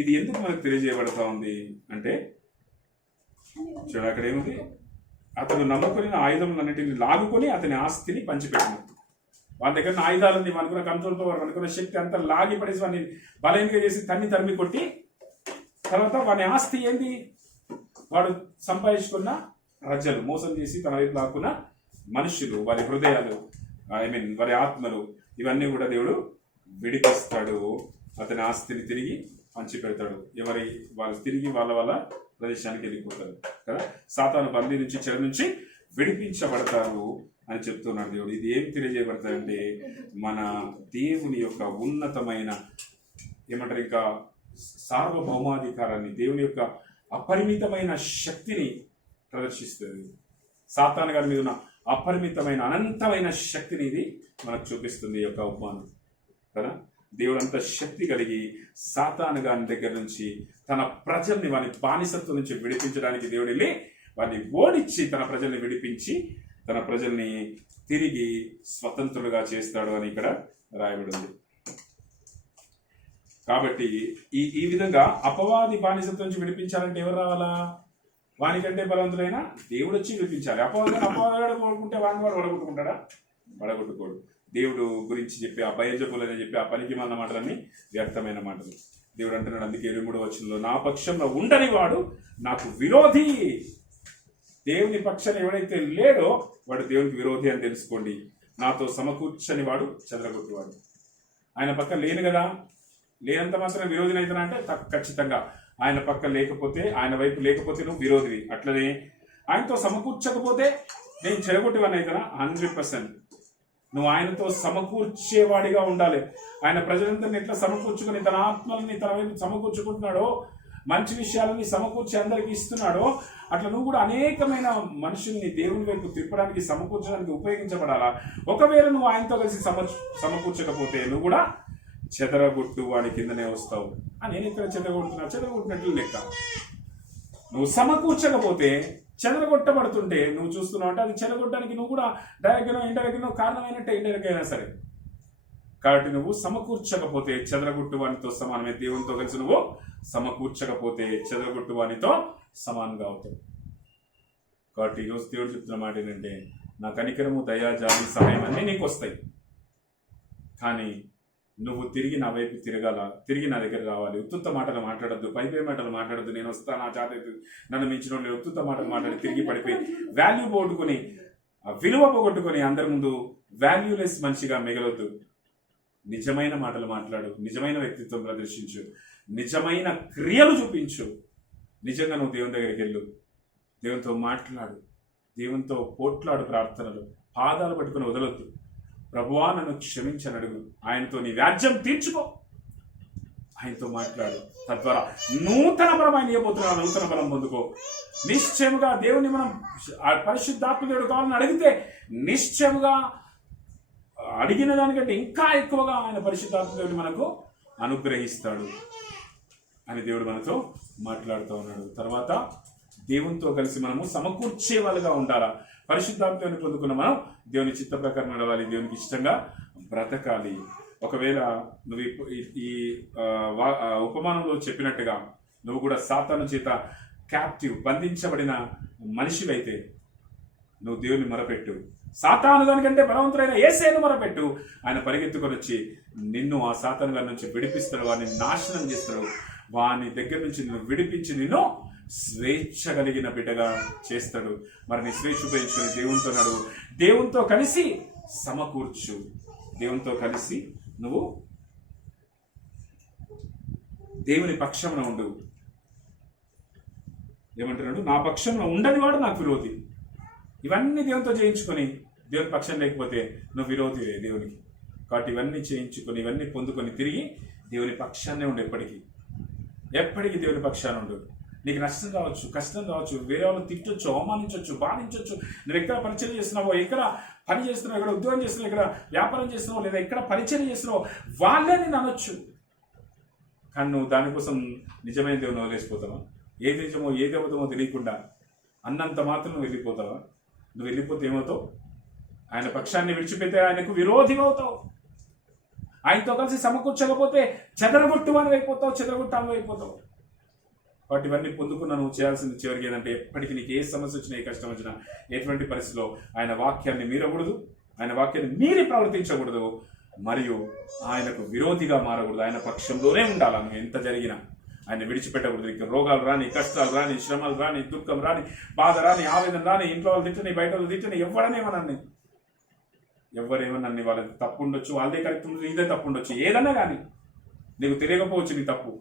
ఇది ఎందుకు మనకు తెలియజేయబడతా ఉంది అంటే, చూడ అక్కడ ఏముంది? అతను నమ్ముకుని ఆయుధములన్నింటినీ లాగుకొని అతని ఆస్తిని పంచిపెట్టినట్టు. వాళ్ళ దగ్గర ఆయుధాలని, అనుకున్న కంట్రోల్ పవర్, అనుకున్న శక్తి అంతా లాగి పడేసి వాడిని బలహీనంగా చేసి తరిమి కొట్టి, తర్వాత వాని ఆస్తి ఏంది? వాడు సంపాదించుకున్న ప్రజలు, మోసం చేసి తన వైపు లాక్కున్న మనుషులు, వారి హృదయాలు, వారి ఆత్మలు, ఇవన్నీ కూడా దేవుడు విడిపిస్తాడు. అతని ఆస్తిని తిరిగి పంచిపెడతాడు. వాళ్ళు తిరిగి వాళ్ళ ప్రదేశానికి వెళ్ళిపోతారు కదా. సాతాను బందీ నుంచి, చెర నుంచి విడిపించబడతారు అని చెప్తున్నాడు దేవుడు. ఇది ఏం తెలియజేయబడతాయంటే, మన దేవుని యొక్క ఉన్నతమైన ఏమంటారు ఇంకా సార్వభౌమాధికారాన్ని, దేవుని యొక్క అపరిమితమైన శక్తిని ప్రదర్శిస్తుంది. సాతాను గారి మీద ఉన్న అపరిమితమైన అనంతమైన శక్తిని ఇది మనకు చూపిస్తుంది ఈ యొక్క ఉపమానం కదా. దేవుడు అంత శక్తి కలిగి సాతాను గారి దగ్గర నుంచి తన ప్రజల్ని వాని బానిసత్వం నుంచి విడిపించడానికి దేవుడు వెళ్ళి వారిని ఓడించి తన ప్రజల్ని విడిపించి తన ప్రజల్ని తిరిగి స్వతంత్రులుగా చేస్తాడు అని ఇక్కడ రాయబడి ఉంది. కాబట్టి ఈ విధంగా అపవాది బానిసత్వం నుంచి విడిపించాలంటే ఎవరు రావాలా? వానికంటే బలవంతులైన దేవుడు వచ్చి విడిపించాలి. అపవాదాడు కోరుకుంటే వాడిని వాడు వడగొట్టుకుంటాడా? వడగొట్టుకోడు. దేవుడు గురించి చెప్పి ఆ బయజబులని చెప్పి ఆ పనికి మాలిన మాటలన్నీ వ్యర్థమైన మాటలు. దేవుడు అంటున్నాడు అందుకే 23వ వచనంలో, నా పక్షంలో ఉండని వాడు నాకు విరోధి. దేవుని పక్షాన ఎవడైతే లేడో వాడు దేవునికి విరోధి అని తెలుసుకోండి. నాతో సమకూర్చని వాడు చెదరగొట్టువాడు. ఆయన పక్క లేను కదా, లేనంత మాత్రం విరోధిని అవుతున్నా అంటే ఖచ్చితంగా ఆయన పక్క లేకపోతే, ఆయన వైపు లేకపోతే నువ్వు విరోధివి. అట్లనే ఆయనతో సమకూర్చకపోతే నేను చెడగొట్టేవాడిని అవుతానా? 100%. నువ్వు ఆయనతో సమకూర్చేవాడిగా ఉండాలి. ఆయన ప్రజలందరినీ ఎట్లా సమకూర్చుకొని తన ఆత్మల్ని తన వైపు సమకూర్చుకుంటున్నాడో, మంచి విషయాలని సమకూర్చి అందరికి ఇస్తున్నాడో, అట్లా నువ్వు కూడా అనేకమైన మనుషుల్ని దేవుని వైపు తిప్పడానికి సమకూర్చడానికి ఉపయోగించబడాలా. ఒకవేళ నువ్వు ఆయనతో కలిసి సమకూర్చకపోతే నువ్వు కూడా చెదరగొట్టు వాడి కిందనే వస్తావు. నేను ఇక్కడ చెదరగొట్టినట్లు లెక్క. నువ్వు సమకూర్చకపోతే చెదరగొట్టబడుతుంటే నువ్వు చూస్తున్నావు అంటే అది చెదరగొట్టడానికి నువ్వు కూడా డైరెక్ట్గానో ఇండైరెక్ట్గానో కారణమైనట్టే, ఇండైరెక్ట్ అయినా సరే. కాబట్టి నువ్వు సమకూర్చకపోతే చెదరగొట్టు వానితో సమానమే. దేవునితో కలిసి నువ్వు సమకూర్చకపోతే చెదరగొట్టు వానితో సమానంగా అవుతావు. కాబట్టి ఈరోజు దేవుడు చెప్తున్న మాట ఏంటంటే, నా కనికరము, దయా, జాలి, సహాయం అన్నీ నీకు వస్తాయి. కానీ నువ్వు తిరిగి నా వైపు తిరగాల, తిరిగి నా దగ్గర రావాలి. ఉత్తుత్త మాటలు మాట్లాడద్దు, పైపై మాటలు మాట్లాడద్దు. నేను వస్తా, నా చేత నన్ను మించిన వాళ్ళు ఉత్తుత్త మాటలు మాట్లాడి తిరిగి పడిపోయి వాల్యూ పోగొట్టుకొని, విలువ పోగొట్టుకొని అందరి ముందు వాల్యూలెస్ మనిషిగా మిగలొద్దు. నిజమైన మాటలు మాట్లాడు, నిజమైన వ్యక్తిత్వం ప్రదర్శించు, నిజమైన క్రియలు చూపించు. నిజంగా నువ్వు దేవుని దగ్గరికి వెళ్ళు, దేవునితో మాట్లాడు, దేవునితో పోట్లాడు, ప్రార్థనలు పాదాలు పట్టుకుని వదలొద్దు. ప్రభువా నన్ను క్షమించని అడుగు, ఆయనతో నీ వ్యాజ్యం తీర్చుకో, ఆయనతో మాట్లాడు. తద్వారా నూతన బలం ఆయన ఇవ్వబోతున్నా, నూతన బలం పొందుకో. నిశ్చయముగా దేవుని మనం పరిశుద్ధాత్మ దేవుడు కావాలని అడిగితే నిశ్చయముగా అడిగిన దానికంటే ఇంకా ఎక్కువగా ఆయన పరిశుద్ధాత్మ దేవుడిని మనకు అనుగ్రహిస్తాడు అని దేవుడు మనతో మాట్లాడుతూ ఉన్నాడు. తర్వాత దేవునితో కలిసి మనము సమకూర్చే వాళ్ళుగా ఉండాలా. పరిశుద్ధాత్మని పొందుకున్న మనం దేవుని చిత్త ప్రకారం నడవాలి, దేవునికి ఇష్టంగా బ్రతకాలి. ఒకవేళ నువ్వు ఈ ఉపమానంలో చెప్పినట్టుగా నువ్వు కూడా సాతాను చేత క్యాప్టివ్, బంధించబడిన మనిషివైతే నువ్వు దేవుని మొరపెట్టు. సాతాను దానికంటే బలవంతుడైన యేసేను మొరపెట్టు. ఆయన పరిగెత్తుకొని వచ్చి నిన్ను ఆ సాతాను గారి నుంచి విడిపిస్తాడు, వాడిని నాశనం చేస్తాడు. వాని దగ్గర నుంచి నిన్ను విడిపించి నిన్ను స్వేచ్ఛ కలిగిన బిడ్డగా చేస్తాడు. మరి నీ స్వేచ్ఛ ఉపయోగించుకొని దేవునితో నడువు, దేవునితో కలిసి సమకూర్చు, దేవునితో కలిసి నువ్వు దేవుని పక్షంలో ఉండు. ఏమంటున్నాడు? నా పక్షంలో ఉండని వాడు నాకు విరోధి. ఇవన్నీ దేవునితో చేయించుకొని దేవుని పక్షం లేకపోతే నువ్వు విరోధివే దేవునికి. కాబట్టి ఇవన్నీ చేయించుకొని ఇవన్నీ పొందుకొని తిరిగి దేవుని పక్షాన్నే ఉండు. ఎప్పటికీ దేవుని పక్షాన్ని ఉండు. నీకు నష్టం రావచ్చు, కష్టం రావచ్చు, వేరే వాళ్ళు తిట్టొచ్చు, అవమానించవచ్చు, బాధించవచ్చు. నువ్వు ఎక్కడ పరిచయం చేస్తున్నావో, ఎక్కడ పని చేస్తున్నావు, ఎక్కడ ఉద్యోగం చేస్తున్నావు, ఎక్కడ వ్యాపారం చేస్తున్నావు, లేదా ఎక్కడ పరిచయం చేస్తున్నావో వాళ్ళే నేను అనొచ్చు. కానీ నువ్వు దానికోసం నిజమైన దేవుని వదిలేసిపోతావా? ఏది నిజమో ఏది అబద్ధమో తెలియకుండా అన్నంత మాత్రం నువ్వు వెళ్ళిపోతావా? నువ్వు వెళ్ళిపోతే ఏమవుతావు? ఆయన పక్షాన్ని విడిచిపెడితే ఆయనకు విరోధిగా అవుతావు. ఆయనతో కలిసి సమకూర్చకపోతే చెదరగొట్టువాని అయిపోతావు, చెదరగొట్టాను అయిపోతావు. వాటి ఇవన్నీ పొందుకున్న నువ్వు చేయాల్సింది చివరికి ఏంటంటే, ఎప్పటికీ నీకు ఏ సమస్య వచ్చినా, ఏ కష్టం వచ్చినా, ఎటువంటి పరిస్థితిలో ఆయన వాక్యాన్ని మీరకూడదు, ఆయన వాక్యాన్ని మీరి ప్రవర్తించకూడదు, మరియు ఆయనకు విరోధిగా మారకూడదు. ఆయన పక్షంలోనే ఉండాలి. నువ్వు ఎంత జరిగినా ఆయన విడిచిపెట్టకూడదు. ఇక రోగాలు రాని, కష్టాలు రాని, శ్రమలు రాని, దుఃఖం రాని, బాధ రాని, ఆవేదన రాని, ఇంట్లో వాళ్ళు తిట్టని, బయట వాళ్ళు తిట్టని, ఎవరేమన్నా వాళ్ళది తప్పు ఉండొచ్చు, వాళ్ళదే కరెక్ట్ ఉండొచ్చు, ఇదే తప్పు ఉండొచ్చు, ఏదన్నా కానీ నీకు తెలియకపోవచ్చు నీ తప్పు,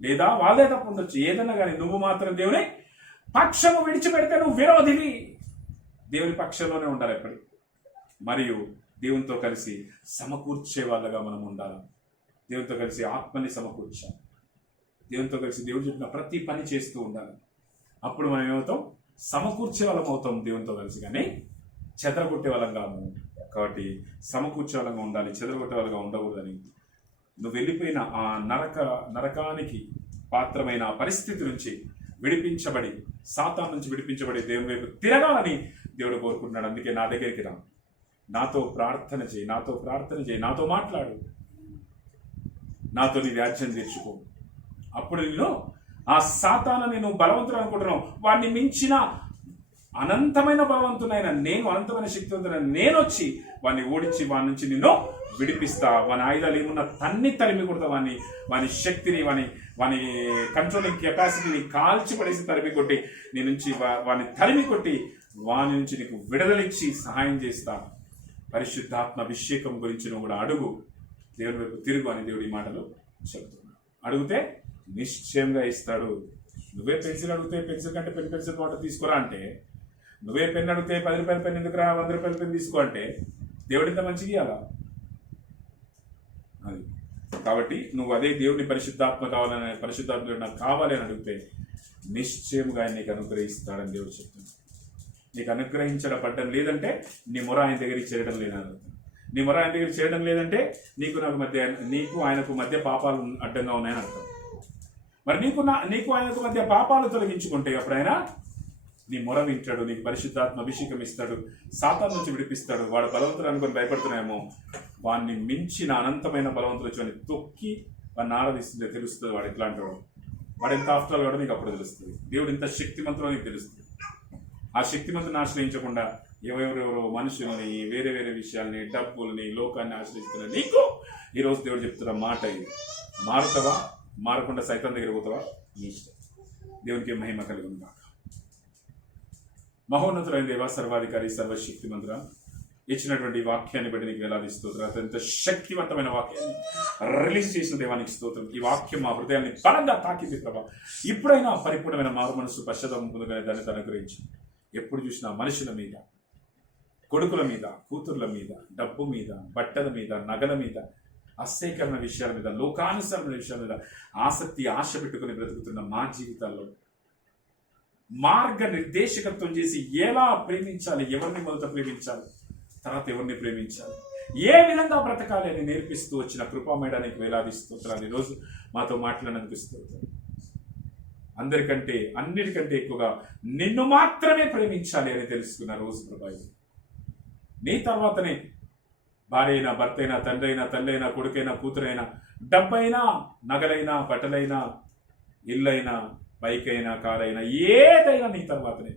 లేదా వాళ్ళే తప్పు ఉండొచ్చు, ఏదన్నా కానీ నువ్వు మాత్రం దేవుని పక్షము విడిచిపెడితే నువ్వు విరోధివి. దేవుని పక్షంలోనే ఉండాలి ఎప్పటికీ. మరియు దేవునితో కలిసి సమకూర్చే వాళ్ళగా మనం ఉండాలి. దేవునితో కలిసి ఆత్మని సమకూర్చాలి. దేవునితో కలిసి దేవుడు చెప్పిన ప్రతి పని చేస్తూ ఉండాలి. అప్పుడు మనం ఏమవుతాం? సమకూర్చే వాళ్ళం అవుతాం దేవునితో కలిసి, కానీ చెదరగొట్టే వాళ్ళం కాము. కాబట్టి సమకూర్చే వాళ్ళంగా ఉండాలి, చెదరగొట్టే వాళ్ళగా ఉండకూడదని. నువ్వు వెళ్ళిపోయిన ఆ నరకానికి పాత్రమైన ఆ పరిస్థితి నుంచి విడిపించబడి, సాతాను నుంచి విడిపించబడి దేవుని వైపు తిరగాలని దేవుడు కోరుకుంటున్నాడు. అందుకే నా దగ్గరికి రా, నాతో ప్రార్థన చేయి, నాతో మాట్లాడు, నాతో నీ వ్యాజ్యం తీర్చుకో. అప్పుడు నేను ఆ సాతానని నువ్వు బలవంతుడు అనుకుంటున్నావు, వాడిని మించిన అనంతమైన బలవంతునైన నేను, అనంతమైన శక్తివంతునైన నేను వచ్చి వాడిని ఓడించి వాడి నుంచి నిన్ను విడిపిస్తా. వాని ఆయుధాలు ఏమున్నా తరిమి కొడతా, వాని శక్తిని, వాని కంట్రోలింగ్ కెపాసిటీని కాల్చి పడేసి తరిమి కొట్టి నీ నుంచి వాని తరిమి కొట్టి వాని నుంచి నీకు విడుదలిచ్చి సహాయం చేస్తా. పరిశుద్ధాత్మ అభిషేకం గురించి నువ్వు కూడా అడుగు, దేవుని వైపు తిరుగు అని దేవుడు ఈ మాటలు చెప్తున్నాడు. అడిగితే నిశ్చయంగా ఇస్తాడు. నువ్వే పెన్సిల్ అడిగితే పెన్సిల్ కంటే పెన్సిల్ వాటర్ తీసుకురా అంటే, నువ్వే పెన్ అడిగితే 10 రూపాయల పెన్ ఎందుకురా 100 రూపాయల పెన్ తీసుకో అంటే దేవుడు ఇంత మంచిగా ఇవ్వాలా? అది కాబట్టి నువ్వు అదే దేవుని పరిశుద్ధాత్మ కావాలని, పరిశుద్ధాత్మ నాకు కావాలి అని అడిగితే నిశ్చయముగా ఆయన నీకు అనుగ్రహిస్తాడని దేవుడు చెప్తున్నాడు. నీకు అనుగ్రహించబడ్డం లేదంటే నీ మొర ఆయన దగ్గరికి చేరడం లేదని అర్థం. నీ మొర ఆయన దగ్గరికి చేరడం లేదంటే నీకు ఆయనకు మధ్య పాపాలు అడ్డంగా ఉన్నాయని అర్థం. మరి నీకు ఆయనకు మధ్య పాపాలు తొలగించుకుంటే అప్పుడు ఆయన నీ మొర వింటాడు, నీకు పరిశుద్ధాత్మ అభిషేకం ఇస్తాడు, సాతాను నుంచి విడిపిస్తాడు. వాడు బలవంతుడు అనుకొని భయపడుతున్నాయేమో, వాడిని మించిన అనంతమైన బలవంతులు వచ్చి వాడిని తొక్కి వాడిని ఆరాధిస్తుంటే తెలుస్తుంది వాడు ఎట్లాంటి వాడు ఎంత ఆఫ్టర్ కూడా నీకు అప్పుడు తెలుస్తుంది. దేవుడు ఇంత శక్తిమంతులో నీకు తెలుస్తుంది. ఆ శక్తిమంతుని ఆశ్రయించకుండా ఎవరెవరెవరో మనుషుల్ని, వేరే వేరే విషయాల్ని, డబ్బుల్ని, లోకాన్ని ఆశ్రయిస్తున్నా నీకు ఈరోజు దేవుడు చెప్తున్న మాట ఇది. మారుతావా? మారకుండా సైతం దగ్గర పోతావా? నీ ఇష్టం. దేవునికి మహిమ కలిగి ఉందా. మహోన్నతులైన దేవ, సర్వాధికారి, సర్వశక్తిమంతుడ, ఇచ్చినటువంటి వాక్యాన్ని బట్టి నీకు వేలాది స్తోత్రం. అత్యంత శక్తివంతమైన వాక్యాన్ని రిలీజ్ చేసిన దేవానికి స్తోత్రం. ఈ వాక్యం మా హృదయాన్ని బలంగా తాకింది ప్రభా. ఇప్పుడైనా పరిపూర్ణమైన మారు మనసు పశ్చాత్తాపం పొందుకునే దాన్ని అనుగ్రహించి, ఎప్పుడు చూసినా మనుషుల మీద, కొడుకుల మీద, కూతుర్ల మీద, డబ్బు మీద, బట్టల మీద, నగల మీద, అసహ్యకరమైన విషయాల మీద, లోకానుసరమైన విషయాల మీద ఆశ పెట్టుకుని బ్రతుకుతున్న మా జీవితాల్లో మార్గ నిర్దేశకత్వం చేసి ఎలా ప్రేమించాలి, ఎవరిని మొదట ప్రేమించాలి, తర్వాత ఎవరిని ప్రేమించాలి, ఏ విధంగా బ్రతకాలి అని నేర్పిస్తూ వచ్చిన కృపామేడానికి వేలాది స్తోత్రాలు. ఈరోజు మాతో మాట్లాడనిపిస్తుంది. అందరికంటే అన్నిటికంటే ఎక్కువగా నిన్ను మాత్రమే ప్రేమించాలి అని తెలుసుకున్న రోజు ప్రభావి. నీ తర్వాతనే భార్య అయినా, భర్త అయినా, తండ్రి అయినా, తల్లి అయినా, కొడుకైనా, కూతురైనా, డబ్బైనా, నగలైనా, బట్టలైనా, ఇల్లైనా, బైక్ అయినా, కార్ అయినా, ఏదైనా నీ తర్వాతనే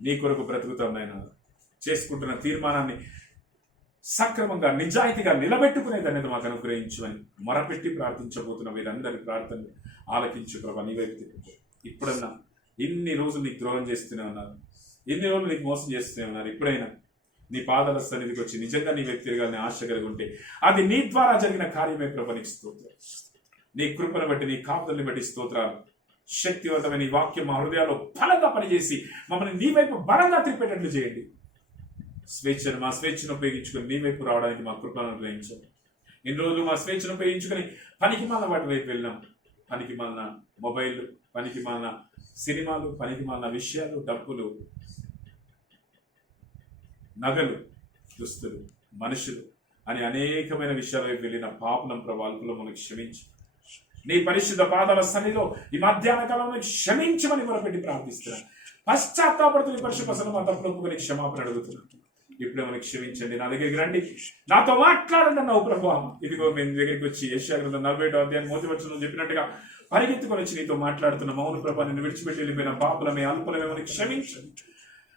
నీ కొరకు బ్రతుకుతానైనా చేసుకుంటున్న తీర్మానాన్ని సక్రమంగా, నిజాయితీగా నిలబెట్టుకునేదనేది మాకు అనుగ్రహించమని మొరపెట్టి ప్రార్థించబోతున్న వీరందరి ప్రార్థనలు ఆలకించు ప్రభా. నీ వైపు తిరుగుతూ ఇప్పుడన్నా ఇన్ని రోజులు నీకు ద్రోహం చేస్తూనే ఉన్నారు, ఇన్ని రోజులు నీకు మోసం చేస్తూనే ఉన్నారు. ఇప్పుడైనా నీ పాదాల సన్నిధికి వచ్చి నిజంగా నీ వ్యక్తి తిరగాలని ఆశ కలిగి ఉంటే అది నీ ద్వారా జరిగిన కార్యమే ప్రభా. నీకు స్తోత్రం. నీ కృపను బట్టి, నీ కాపుదల్ని బట్టి స్తోత్రాలు. శక్తివంతమైన ఈ వాక్యం మా హృదయాల్లో బలంగా పనిచేసి మమ్మల్ని నీ వైపు బలంగా తిరిపేటట్లు చేయండి. మా స్వేచ్ఛను ఉపయోగించుకొని నీ వైపు రావడానికి మా కృపను అనుగ్రహించాలి. ఇన్ని రోజులు మా స్వేచ్ఛను ఉపయోగించుకొని పనికి మాలిన వాటి వైపు వెళ్ళాం. పనికి మాలిన మొబైల్, పనికి మాలిన సినిమాలు, పనికి మాలిన విషయాలు, డబ్బులు, నగలు, దుస్తులు, మనుషులు అని అనేకమైన విషయాల వైపు వెళ్ళిన పాపలం ప్రభావాలను మనకు క్షమించి నీ పరిశుద్ధ పాదాల సన్నిధిలో ఈ మధ్యాహ్న కాలంలో క్షమించమని మొరపెట్టి ప్రార్థిస్తున్నాను. పశ్చాత్తాపడుతున్న పరిశుద్ధ పసలు మా తప్పులకు క్షమాపణ అడుగుతున్నాను. ఇప్పుడే మనకి క్షమించండి, నా దగ్గరికి రండి, నాతో మాట్లాడండి అన్నావు ప్రభా. ఇదిగో మేము దగ్గరికి వచ్చి యెషయా గ్రంథం 40వ అధ్యాయం 1వ వచనం చెప్పినట్టుగా పరిగెత్తుకొని వచ్చి నీతో మాట్లాడుతున్న మౌన ప్రభా, నిన్ను విడిచిపెట్టి వెళ్ళిపోయిన పాపులమే, అల్పులమే మనకి క్షమించండి.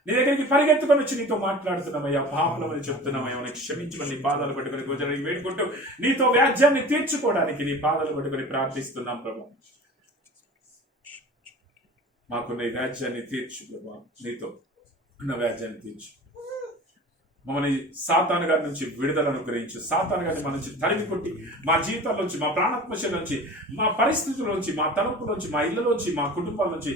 నీ దగ్గరికి పరిగెత్తుకొని వచ్చి నీతో మాట్లాడుతున్నామయ్యా, పాపులమని చెప్తున్నామయ్యా, మనకి క్షమించమని నీ పాదాలు పట్టుకొని భోజనానికి వేడుకుంటూ నీతో వ్యాజ్యాన్ని తీర్చుకోవడానికి నీ పాదాలు పట్టుకొని ప్రార్థిస్తున్నాం ప్రభా. మాకున్న ఈ వ్యాజ్యాన్ని తీర్చు ప్రభా, నీతో ఉన్న వ్యాజ్యాన్ని తీర్చు. మమ్మల్ని సాతాను గారి నుంచి విడుదల అనుగ్రహించు. సాతాను గారిని మన నుంచి తరిమి కొట్టి మా జీవితాల్లోంచి, మా ప్రాణాత్మశల నుంచి, మా పరిస్థితుల నుంచి, మా తలంపుల నుంచి, మా ఇళ్లలోంచి, మా కుటుంబాల నుంచి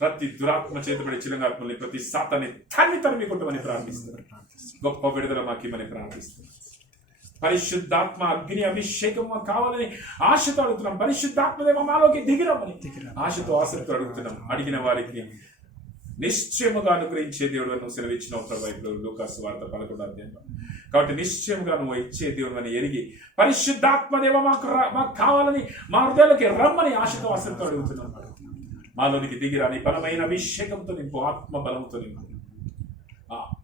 ప్రతి దురాత్మ చేతబడి చిలంగాత్మల్ని, ప్రతి సాతాన్ని తరిమి కొట్టమని ప్రార్థిస్తున్నాను. గొప్ప విడుదల మాకిమని ప్రార్థిస్తున్నాను. పరిశుద్ధాత్మ అగ్ని అభిషేకం కావాలని ఆశతో అడుగుతున్నాం. పరిశుద్ధాత్మదేవ మాలోకి దిగిరమని ఆశతో ఆసక్తితో అడుగుతున్నాం. అడిగిన వారికి నిశ్చయముగా అనుగ్రహించే దేవుడు నువ్వు సెలవిచ్చిన ప్రభు లూకాసు వార్త 11వ అధ్యాయంలో. కాబట్టి నిశ్చయముగా నువ్వు ఇచ్చే దేవుడు అని ఎరిగి పరిశుద్ధాత్మదేవ మాకు కావాలని మా హృదయాలకి రమ్మని ఆశతో ఆసక్తితో అడుగుతున్నాం. మాలోనికి దిగిరా, నీ బలమైన అభిషేకంతో నింపు, ఆత్మ బలంతో నింపు.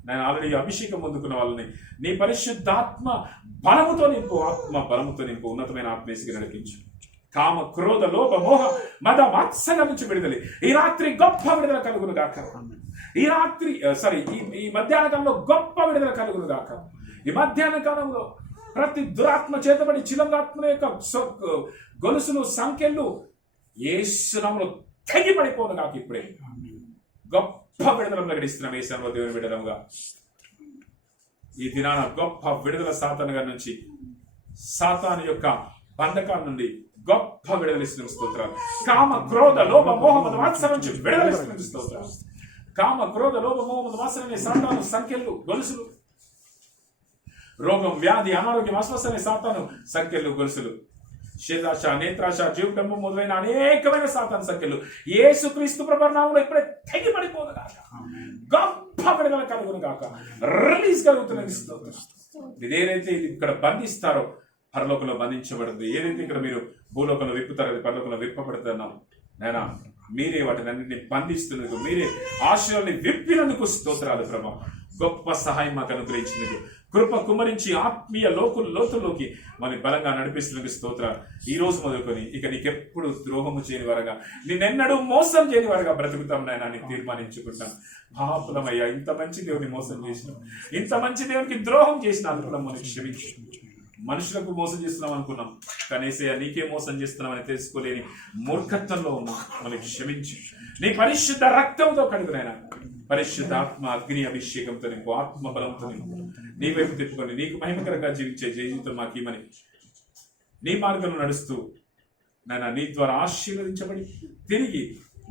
నేను ఆల్రెడీ అభిషేకం పొందుకున్న వాళ్ళని నీ పరిశుద్ధాత్మ బలముతో నింపు, ఆత్మ బలముతో నింపు, ఉన్నతమైన ఆత్మేసిగా నడిపించు. కామ క్రోధ లోభ మోహ మద మాత్సర్యం నుంచి విడుదల ఈ రాత్రి గొప్ప విడుదల కలుగును గాక. ఈ రాత్రి ఈ మధ్యాహ్న కాలంలో గొప్ప విడుదల కలుగును గాక. ఈ మధ్యాహ్న కాలంలో ప్రతి దురాత్మ చేతబడి చిలంగాత్మ యొక్క గొలుసులు సంఖ్యలు యేసునామములో తెగిపడిపోను గాక. ఇప్పుడే గొప్ప విడుదల ప్రకటిస్తున్నాం యేసునామములో దేవుని విడుదలగా. ఈ దినాన గొప్ప విడుదల సాతాను గారి నుంచి, సాతాను యొక్క బంధకాల నుండి గొప్ప విడుదలిస్తున్న స్తోత్రాలు. కామ క్రోధ లోభ మోహ మద మాత్సర్యం నుంచి విడుదలిస్తున్న స్తోత్రాలు. కామ క్రోధ లోభ మోహ మద మాత్సర్యం సాతాను సంఖ్యలు గొలుసులు, రోగం వ్యాధి అనారోగ్యం అస్వస్థనే సాతాను సంఖ్యలు గొలుసులు, శేదాశ నేత్రాశ జీవడంబం మొదలైన అనేకమైన సాతాను సంఖ్యలు యేసుక్రీస్తు ప్రభువు నామములో ఇప్పుడే తెగిపడిపోను గాక. గొప్ప విడుదల కలుగును గాక. రిలీజ్ కలుగుతున్నది స్తోత్రం. ఇదేదైతే ఇది ఇక్కడ బంధిస్తారో పరలోకంలో బంధించబడుతుంది. ఏదైతే ఇక్కడ మీరు భూలోకంలో విప్పుతారో అది పరలోకంలో విప్పబడుతున్నాం. నేనా మీరే వాటిని అన్నింటినీ బంధిస్తున్నందుకు, మీరే ఆశయాల్ని విప్పినందుకు స్తోత్రాలు ప్రభా. గొప్ప సహాయం మాకు అనుగ్రహించినందుకు, కృప కుమరించి ఆత్మీయ లోతుల్లోకి మన బలంగా నడిపిస్తున్నందుకు స్తోత్రాలు. ఈ రోజు మొదలుకొని ఇక నీకెప్పుడు ద్రోహము చేయని వారుగా, నిన్నెన్నడూ మోసం చేయని వారుగా బ్రతుకుతాం నాయన అని తీర్మానించుకుంటాం. పాపులమయ్యా, ఇంత మంచి దేవుని మోసం చేసినాం, ఇంత మంచి దేవునికి ద్రోహం చేసిన అనుకున్నాం. మనకి క్షమించు. మనుషులకు మోసం చేస్తున్నాం అనుకున్నాం, కనీసే నీకే మోసం చేస్తున్నామని తెలుసుకోలేని మూర్ఖత్వంలో ఉన్నాం. మనకి క్షమించు. నీ పరిశుద్ధ రక్తంతో కడుగునైనా పరిశుద్ధ ఆత్మ అగ్ని అభిషేకంతో నింపు, ఆత్మ బలంతో నింపు. నీ వైపు తిప్పుకొని నీకు మహిమకరంగా జీవించే జీవితం మాకేమని నీ మార్గంలో నడుస్తూ నాయన నీ ద్వారా ఆశీర్వదించబడి తిరిగి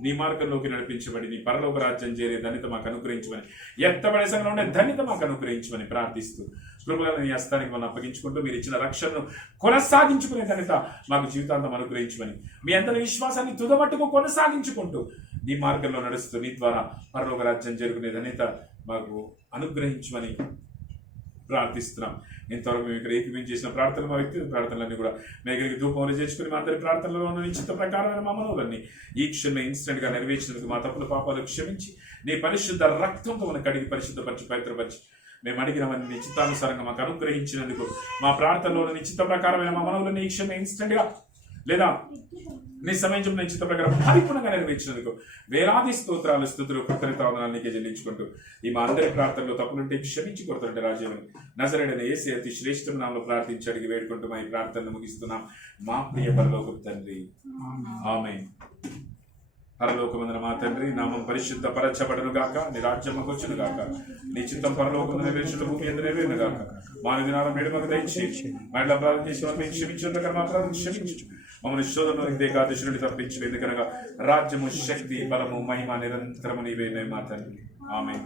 నీ మార్గంలోకి నడిపించబడి నీ పరలోక రాజ్యం చేరే ధన్యత మాకు అనుగ్రహించమని, ఎత్తబడే సంఘంలో ఉండే ధన్యత మాకు అనుగ్రహించమని ప్రార్థిస్తూ కృపలను నీ హస్తానికి మనం అప్పగించుకుంటూ మీరు ఇచ్చిన రక్షణను కొనసాగించుకునే ధన్యత మాకు జీవితాంతం అనుగ్రహించమని, మీ అందరి విశ్వాసాన్ని తుదమట్టుకు కొనసాగించుకుంటూ నీ మార్గంలో నడుస్తూ నీ ద్వారా పరలోక రాజ్యం జరుగునే ధన్యత మాకు అనుగ్రహించమని ప్రార్థిస్తున్నాం. ఇంతవరకు మేము ఇక్కడ ఏకీభవించి చేసిన ప్రార్థనలు, మా వ్యక్తి ప్రార్థనలన్నీ కూడా మేఘరికి ధూపంలో చేర్చుకుని మా అందరి ప్రార్థనలో ఉన్న నిశ్చిత ప్రకారమైన మా మనవులన్నీ ఈ క్షణంలో ఇన్స్టెంట్ గా నెరవేర్చినందుకు మా తప్పుల పాపాలు క్షమించి నీ పరిశుద్ధ రక్తంతో మనం కడిగి పరిశుద్ధపరిచి పవిత్రపరిచి మేము అడిగినవన్నీ నీ చిత్తానుసారంగా మాకు అనుగ్రహించినందుకు మా ప్రార్థనలో నిశ్చిత ప్రకారమైన మా మనవులన్నీ ఈ క్షణంలో ఇన్స్టెంట్ గా లేదా నీ సమయం నిశ్చిత ప్రకారం పరిపూర్ణంగా నెరవేర్చినందుకు వేలాది స్తోత్రాలు, స్తుతులు, కృతజ్ఞతావందనాలు నీకే చెల్లించుకుంటూ ఈ మా అందరి ప్రార్థనలో తప్పులుంటే క్షమించి కొడుతుంటే రాజ్యమని నజరేయుడైన యేసు అతి శ్రేష్ఠమైన నామములో ప్రార్థించి అడిగి వేడుకుంటూ మా ఈ ప్రార్థనను ముగిస్తున్నాం. మా ప్రియ పరలోకపు తండ్రి, ఆమేన్. పరలోకమందున మా తండ్రి, నామం పరిశుద్ధ పరచబడును గాక, నీ రాజ్యం వచ్చును గాక, నీ చిత్తం పరలోకమున నెరవేర్చుట భూమి యందు నెరవేరును గాక. మానవ దినాల మేడు మాకు దయచేసి మా ఇళ్ళ అపరాధం చేసి వారిని క్షమించుట మా అపరాధం క్షమించు, మమ్మల్ని శోధనలోనికి దేకాదశి నుండి తప్పించు. ఎందుకనగా రాజ్యము, శక్తి, బలము, మహిమ నిరంతరము నీవే మా తండ్రి. ఆమేన్.